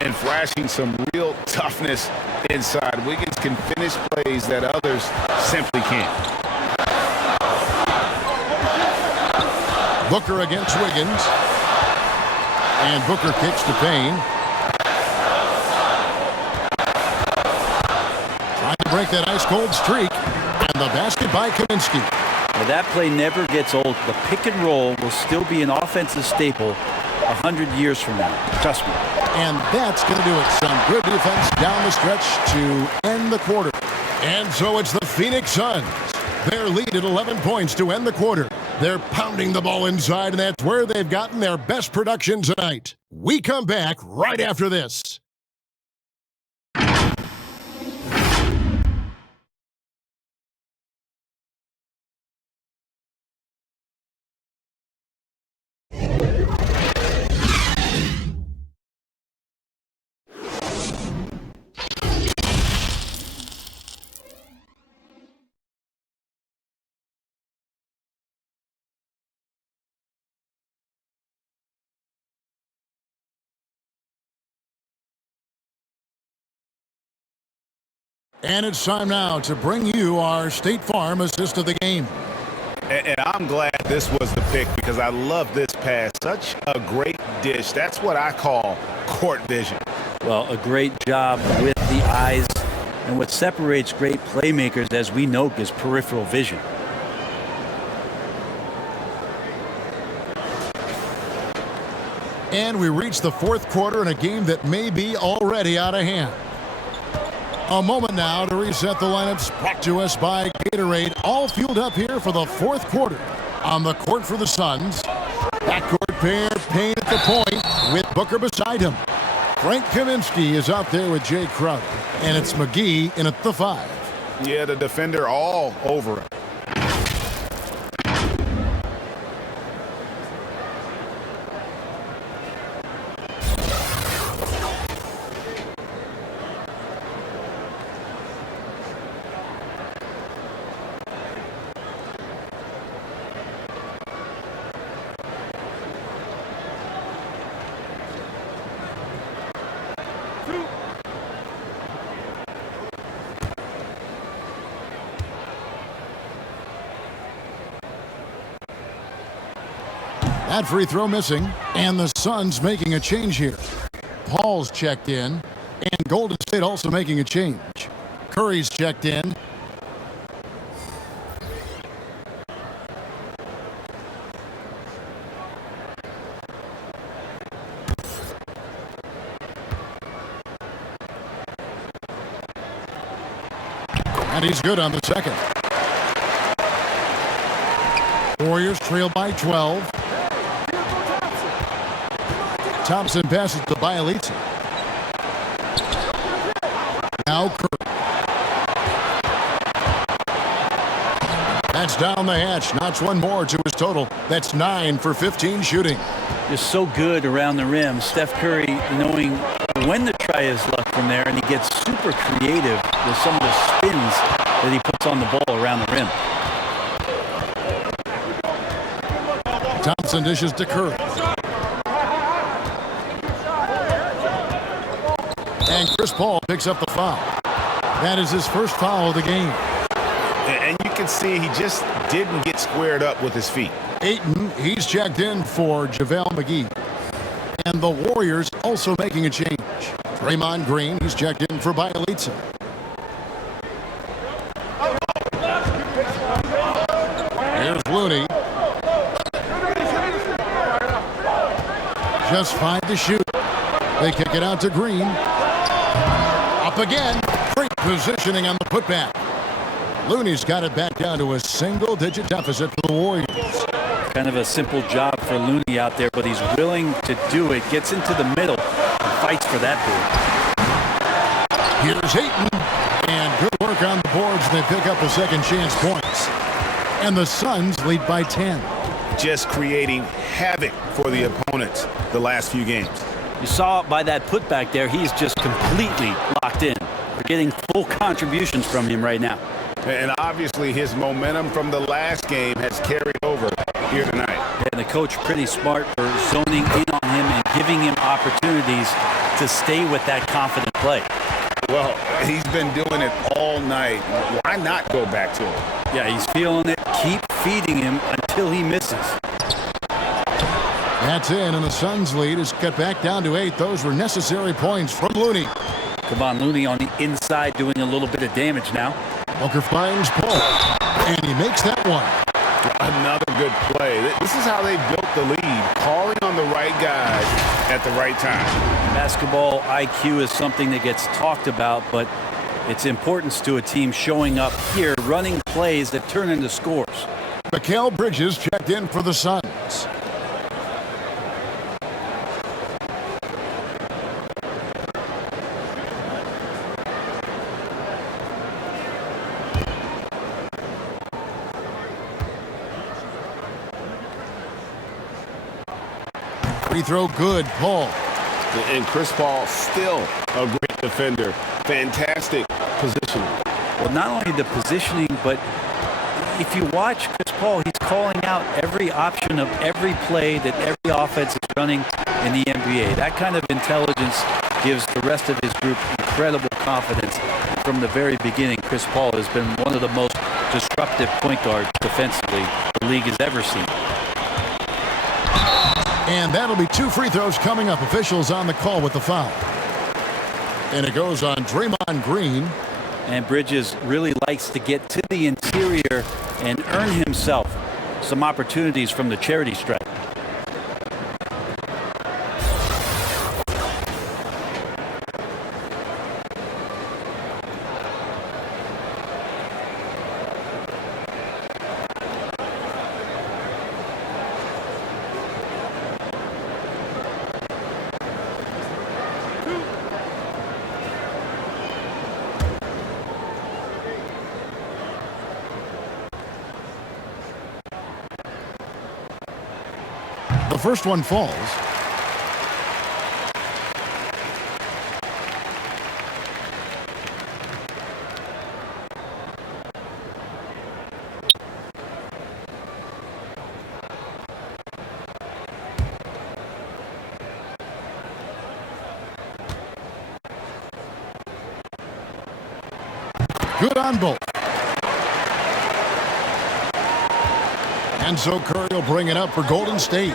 And flashing some real toughness inside. Wiggins can finish plays that others simply can't. Booker against Wiggins. And Booker kicks to Payne. Trying to break that ice-cold streak. And the basket by Kaminsky. Well, that play never gets old. The pick and roll will still be an offensive staple 100 years from now. Trust me. And that's going to do it. Some good defense down the stretch to end the quarter. And so it's the Phoenix Suns. Their lead at 11 points to end the quarter. They're pounding the ball inside, and that's where they've gotten their best production tonight. We come back right after this. And it's time now to bring you our State Farm assist of the game. And I'm glad this was the pick because I love this pass. Such a great dish. That's what I call court vision. Well, a great job with the eyes. And what separates great playmakers, as we know, is peripheral vision. And we reach the fourth quarter in a game that may be already out of hand. A moment now to reset the lineups, brought to us by Gatorade. All fueled up here for the fourth quarter. On the court for the Suns. Backcourt pair, Payne at the point with Booker beside him. Frank Kaminsky is out there with Jay Crowder. And it's McGee in at the 5. Yeah, the defender all over him. That free throw missing, and the Suns making a change here. Paul's checked in, and Golden State also making a change. Curry's checked in. And he's good on the second. Warriors trail by 12. Thompson passes to Bielitsa. Now Curry. That's down the hatch. Notch one more to his total. That's 9 for 15 shooting. Just so good around the rim. Steph Curry knowing when to try his luck from there, and he gets super creative with some of the spins that he puts on the ball around the rim. Thompson dishes to Curry. And Chris Paul picks up the foul. That is his first foul of the game. And you can see he just didn't get squared up with his feet. Ayton, he's checked in for JaVale McGee. And the Warriors also making a change. Draymond Green, he's checked in for Bielitsa. Here's Looney. Just 5 to shoot. They kick it out to Green. Up again. Great positioning on the putback. Looney's got it back down to a single-digit deficit for the Warriors. Kind of a simple job for Looney out there, but he's willing to do it. Gets into the middle and fights for that board. Here's Ayton. And good work on the boards. They pick up the second chance points. And the Suns lead by 10. Just creating havoc for the opponents the last few games. You saw by that putback there, he's just completely locked in. We're getting full contributions from him right now. And obviously his momentum from the last game has carried over here tonight. And the coach pretty smart for zoning in on him and giving him opportunities to stay with that confident play. Well, he's been doing it all night. Why not go back to him? Yeah, he's feeling it. Keep feeding him until he misses. That's in, and the Suns' lead is cut back down to 8. Those were necessary points from Looney. Kevon Looney on the inside doing a little bit of damage now. Booker finds Paul, and he makes that one. Another good play. This is how they built the lead, calling on the right guys at the right time. Basketball IQ is something that gets talked about, but its importance to a team showing up here, running plays that turn into scores. Mikal Bridges checked in for the Suns. Free throw good, Paul. And Chris Paul still a great defender. Fantastic positioning. Well, not only the positioning, but if you watch Chris Paul, he's calling out every option of every play that every offense is running in the NBA. That kind of intelligence gives the rest of his group incredible confidence. from the very beginning, Chris Paul has been one of the most disruptive point guards defensively the league has ever seen. And that'll be 2 free throws coming up. Officials on the call with the foul. And it goes on Draymond Green. And Bridges really likes to get to the interior and earn himself some opportunities from the charity stripe. The first one falls. Good on both. And so Curry will bring it up for Golden State.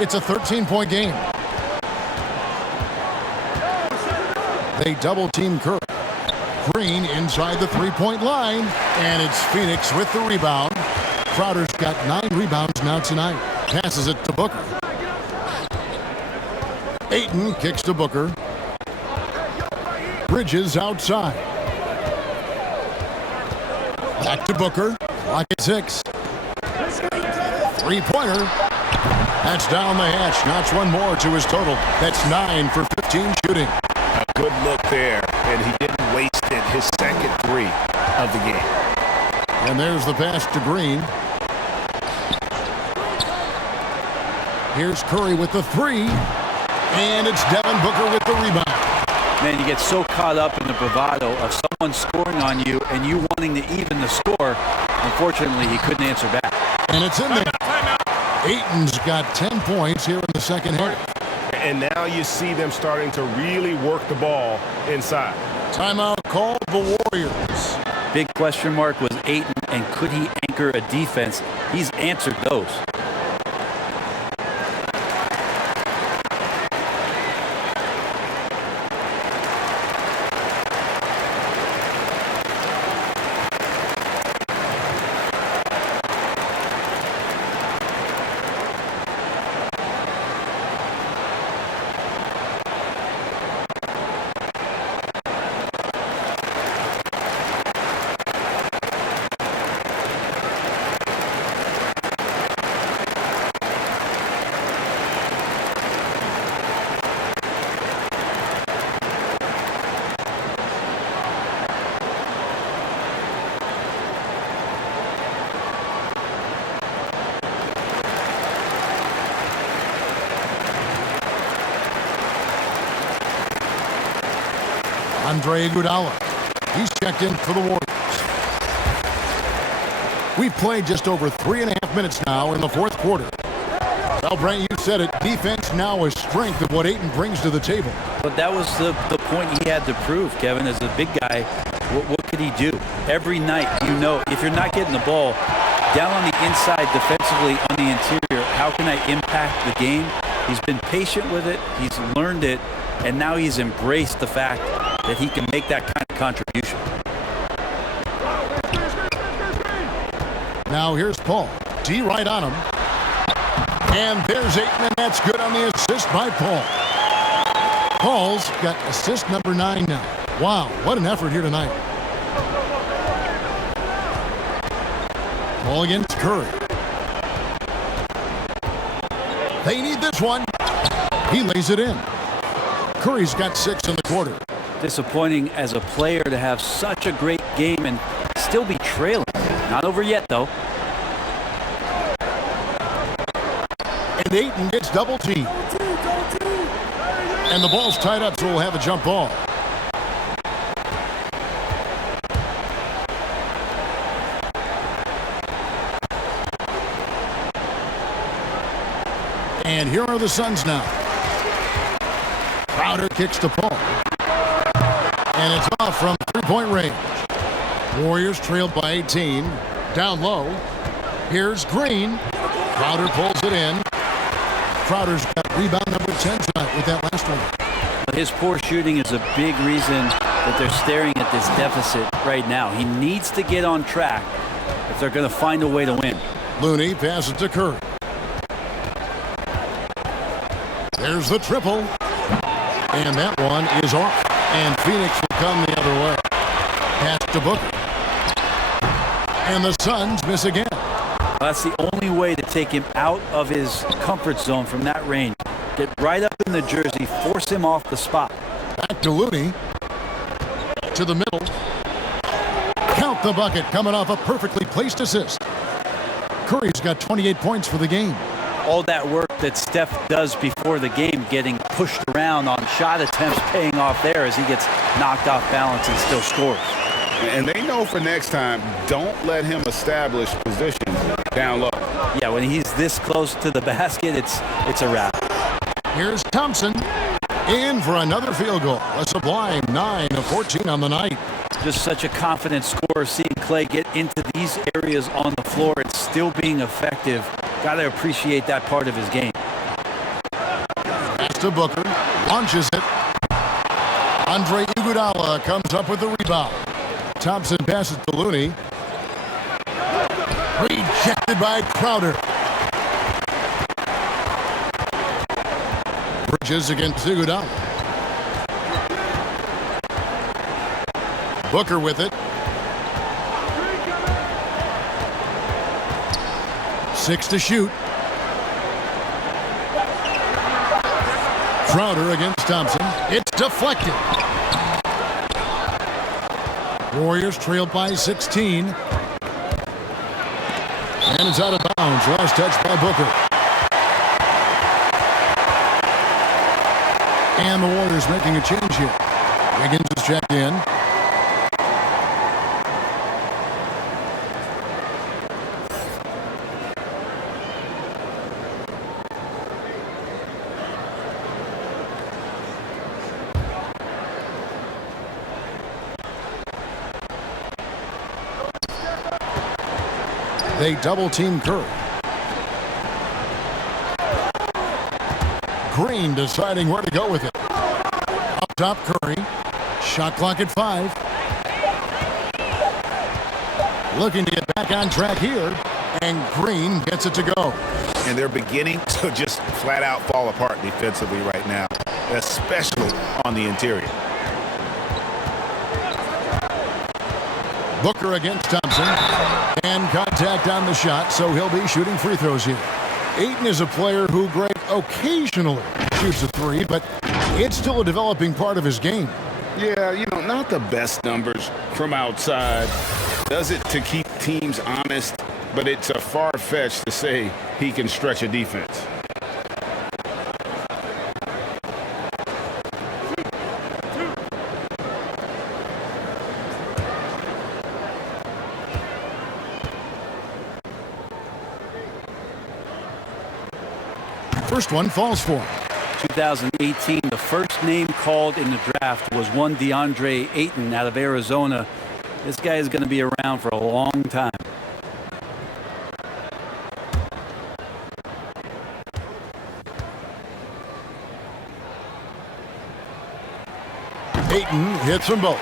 It's a 13-point game. They double-team Curry. Green inside the three-point line. And it's Phoenix with the rebound. Crowder's got 9 rebounds now tonight. Passes it to Booker. Ayton kicks to Booker. Bridges outside. Back to Booker. Clock at 6. Three-pointer. That's down the hatch. Notch one more to his total. That's 9 for 15 shooting. A good look there, and he didn't waste it. His second 3 of the game. And there's the pass to Green. Here's Curry with the 3. And it's Devin Booker with the rebound. Man, you get so caught up in the bravado of someone scoring on you and you wanting to even the score. Unfortunately, he couldn't answer back. And it's in there. Ayton's got 10 points here in the second half. And now you see them starting to really work the ball inside. Timeout called the Warriors. Big question mark was Ayton, and could he anchor a defense? He's answered those. Andre Iguodala. He's checked in for the Warriors. We've played just over 3.5 minutes now in the fourth quarter. Well, Brent, you said it. Defense now a strength of what Ayton brings to the table. But that was the point he had to prove, Kevin. As a big guy, what could he do? Every night, you know, if you're not getting the ball down on the inside defensively on the interior, how can I impact the game? He's been patient with it. He's learned it. And now he's embraced the fact that he can make that kind of contribution. Now here's Paul. D right on him. And there's Ayton, and that's good on the assist by Paul. Paul's got assist number 9 now. Wow, what an effort here tonight. Paul against Curry. They need this one. He lays it in. Curry's got 6 in the quarter. Disappointing as a player to have such a great game and still be trailing. Not over yet, though. And Ayton gets double teamed. And the ball's tied up, so we'll have a jump ball. And here are the Suns now. Crowder kicks to Paul. And it's off off from three-point range. Warriors trailed by 18. Down low. Here's Green. Crowder pulls it in. Crowder's got rebound number 10 tonight with that last one. His poor shooting is a big reason that they're staring at this deficit right now. He needs to get on track if they're going to find a way to win. Looney passes to Curry. There's the triple. And that one is off. And Phoenix will come the other way. Pass to Booker. And the Suns miss again. That's the only way to take him out of his comfort zone from that range. Get right up in the jersey, force him off the spot. Back to Looney. To the middle. Count the bucket, coming off a perfectly placed assist. Curry's got 28 points for the game. All that work that Steph does before the game, getting pushed around on shot attempts, paying off there as he gets knocked off balance and still scores. And they know for next time, don't let him establish position down low. Yeah, when he's this close to the basket, it's a wrap. Here's Thompson in for another field goal. A sublime 9 of 14 on the night. Just such a confident scorer, seeing Clay get into these areas on the floor and still being effective. Got to appreciate that part of his game. Pass to Booker, launches it. Andre Iguodala comes up with the rebound. Thompson passes to Looney. Rejected by Crowder. Bridges against Iguodala. Booker with it. 6 to shoot. Crowder against Thompson. It's deflected. Warriors trailed by 16. And it's out of bounds. Last touch by Booker. And the Warriors making a change here. Wiggins is checked in. They double-team Curry. Green deciding where to go with it. Up top, Curry. Shot clock at 5. Looking to get back on track here. And Green gets it to go. And they're beginning to just flat out fall apart defensively right now, especially on the interior. Booker against Thompson. And contact on the shot, so he'll be shooting free throws here. Ayton is a player who, Greg, occasionally shoots a three, but it's still a developing part of his game. Yeah, you know, not the best numbers from outside. Does it to keep teams honest, but it's a far-fetched to say he can stretch a defense. First one falls for him. 2018, the first name called in the draft was one DeAndre Ayton out of Arizona. This guy is going to be around for a long time. Ayton hits them both.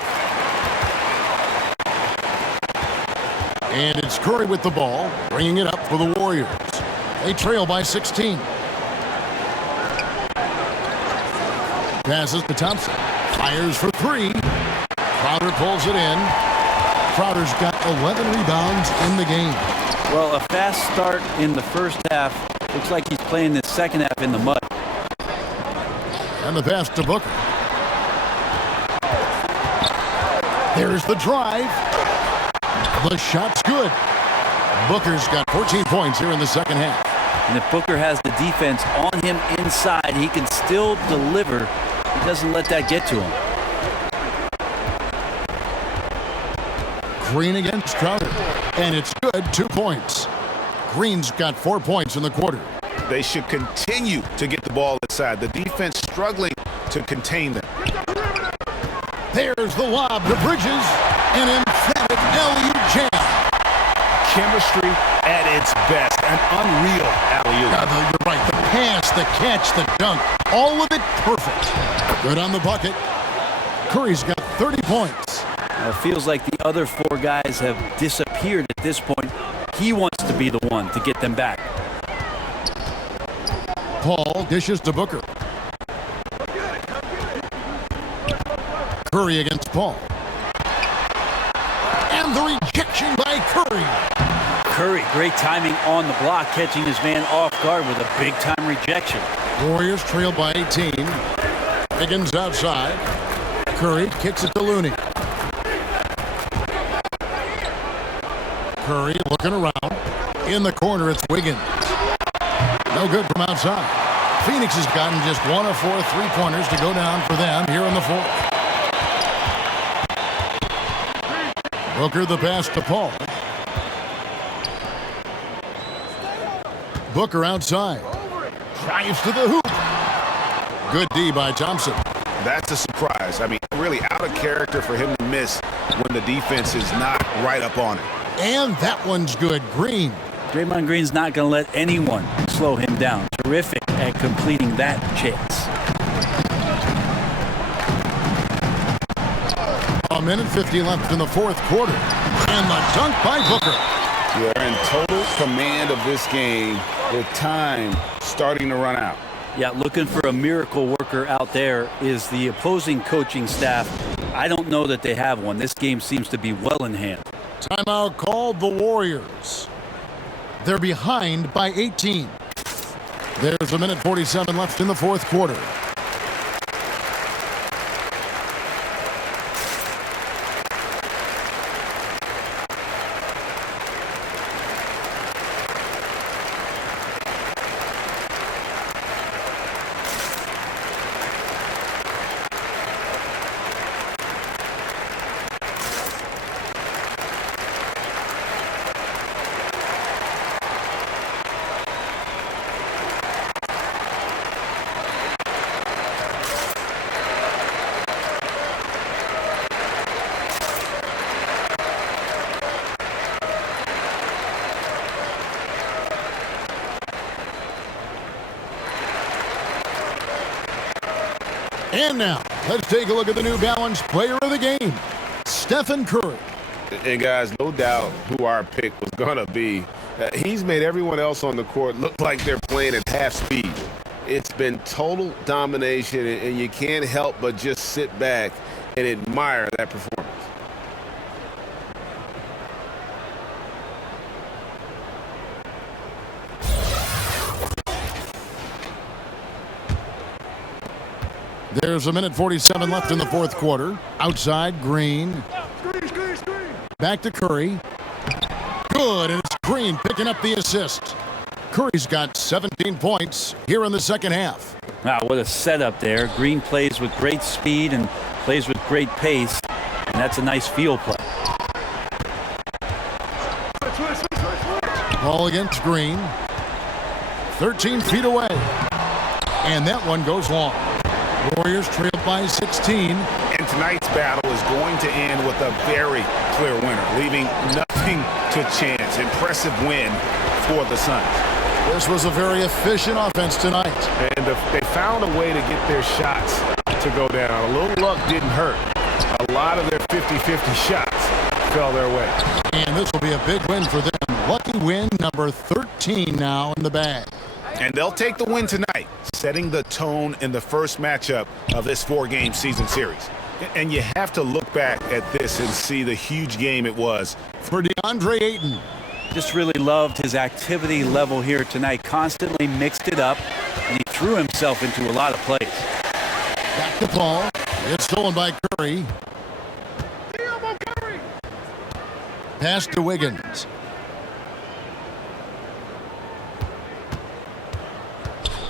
And it's Curry with the ball, bringing it up for the Warriors. They trail by 16. Passes to Thompson. Fires for 3. Crowder pulls it in. Crowder's got 11 rebounds in the game. Well, a fast start in the first half. Looks like he's playing this second half in the mud. And the pass to Booker. There's the drive. The shot's good. Booker's got 14 points here in the second half. And if Booker has the defense on him inside, he can still deliver. He doesn't let that get to him. Green against Crowder. And it's good, 2 points. Green's got 4 points in the quarter. They should continue to get the ball inside. The defense struggling to contain them. There's the lob to Bridges. An emphatic alley-oop jam. Chemistry at its best. An unreal alley-oop. You're right. The pass, the catch, the dunk. All of it perfect. Good on the bucket. Curry's got 30 points. It feels like the other four guys have disappeared at this point. He wants to be the one to get them back. Paul dishes to Booker. Curry against Paul. And the rejection by Curry. Curry, great timing on the block, catching his man off guard with a big-time rejection. Warriors trail by 18. Higgins outside. Curry kicks it to Looney. Curry looking around. In the corner, it's Wiggins. No good from outside. Phoenix has gotten just 1 of 4 three-pointers to go down for them here in the fourth. Booker the pass to Paul. Booker outside. Drives to the hoop. Good D by Thompson. That's a surprise. I mean, really out of character for him to miss when the defense is not right up on it. And that one's good. Green. Draymond Green's not going to let anyone slow him down. Terrific at completing that chance. A minute 50 left in the fourth quarter. And the dunk by Booker. They're in total command of this game with time starting to run out. Yeah, looking for a miracle worker out there is the opposing coaching staff. I don't know that they have one. This game seems to be well in hand. Timeout called the Warriors. They're behind by 18. There's a minute 47 left in the fourth quarter. And now, let's take a look at the New Balance player of the game, Stephen Curry. And guys, no doubt who our pick was going to be. He's made everyone else on the court look like they're playing at half speed. It's been total domination, and you can't help but just sit back and admire that performance. There's a minute 47 left in the fourth quarter. Outside, Green. Back to Curry. Good, and it's Green picking up the assist. Curry's got 17 points here in the second half. Wow, what a setup there. Green plays with great speed and plays with great pace, and that's a nice field play. Ball against Green. 13 feet away. And that one goes long. Warriors trail by 16. And tonight's battle is going to end with a very clear winner, leaving nothing to chance. Impressive win for the Suns. This was a very efficient offense tonight. And they found a way to get their shots to go down. A little luck didn't hurt. A lot of their 50-50 shots fell their way. And this will be a big win for them. Lucky win number 13 now in the bag. And they'll take the win tonight, setting the tone in the first matchup of this 4-game season series. And you have to look back at this and see the huge game it was for DeAndre Ayton. Just really loved his activity level here tonight. Constantly mixed it up, and he threw himself into a lot of plays. Back to Paul. It's stolen by Curry. Pass to Wiggins.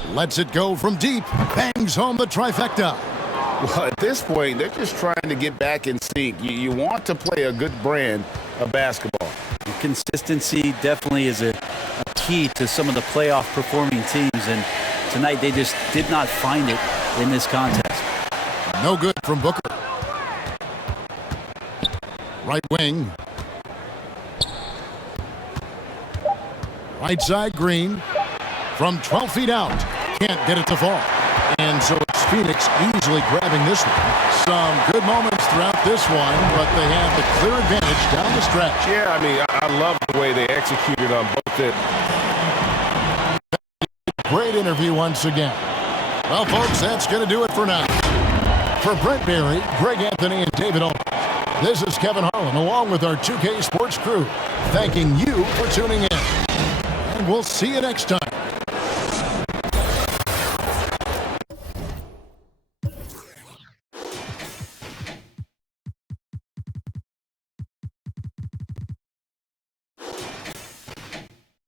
Lets it go from deep. Bangs home the trifecta. Well, at this point, they're just trying to get back in sync. You want to play a good brand of basketball. Consistency definitely is a key to some of the playoff performing teams, and tonight they just did not find it in this contest. No good from Booker. Right wing. Right side, Green. From 12 feet out. Can't get it to fall. And so it's Phoenix easily grabbing this one. Some good moments throughout this one, but they have the clear advantage down the stretch. Yeah, I mean, I love the way they executed on both ends. Great interview once again. Well, folks, that's going to do it for now. For Brent Berry, Greg Anthony, and David Owens, this is Kevin Harlan, along with our 2K Sports crew, thanking you for tuning in. And we'll see you next time.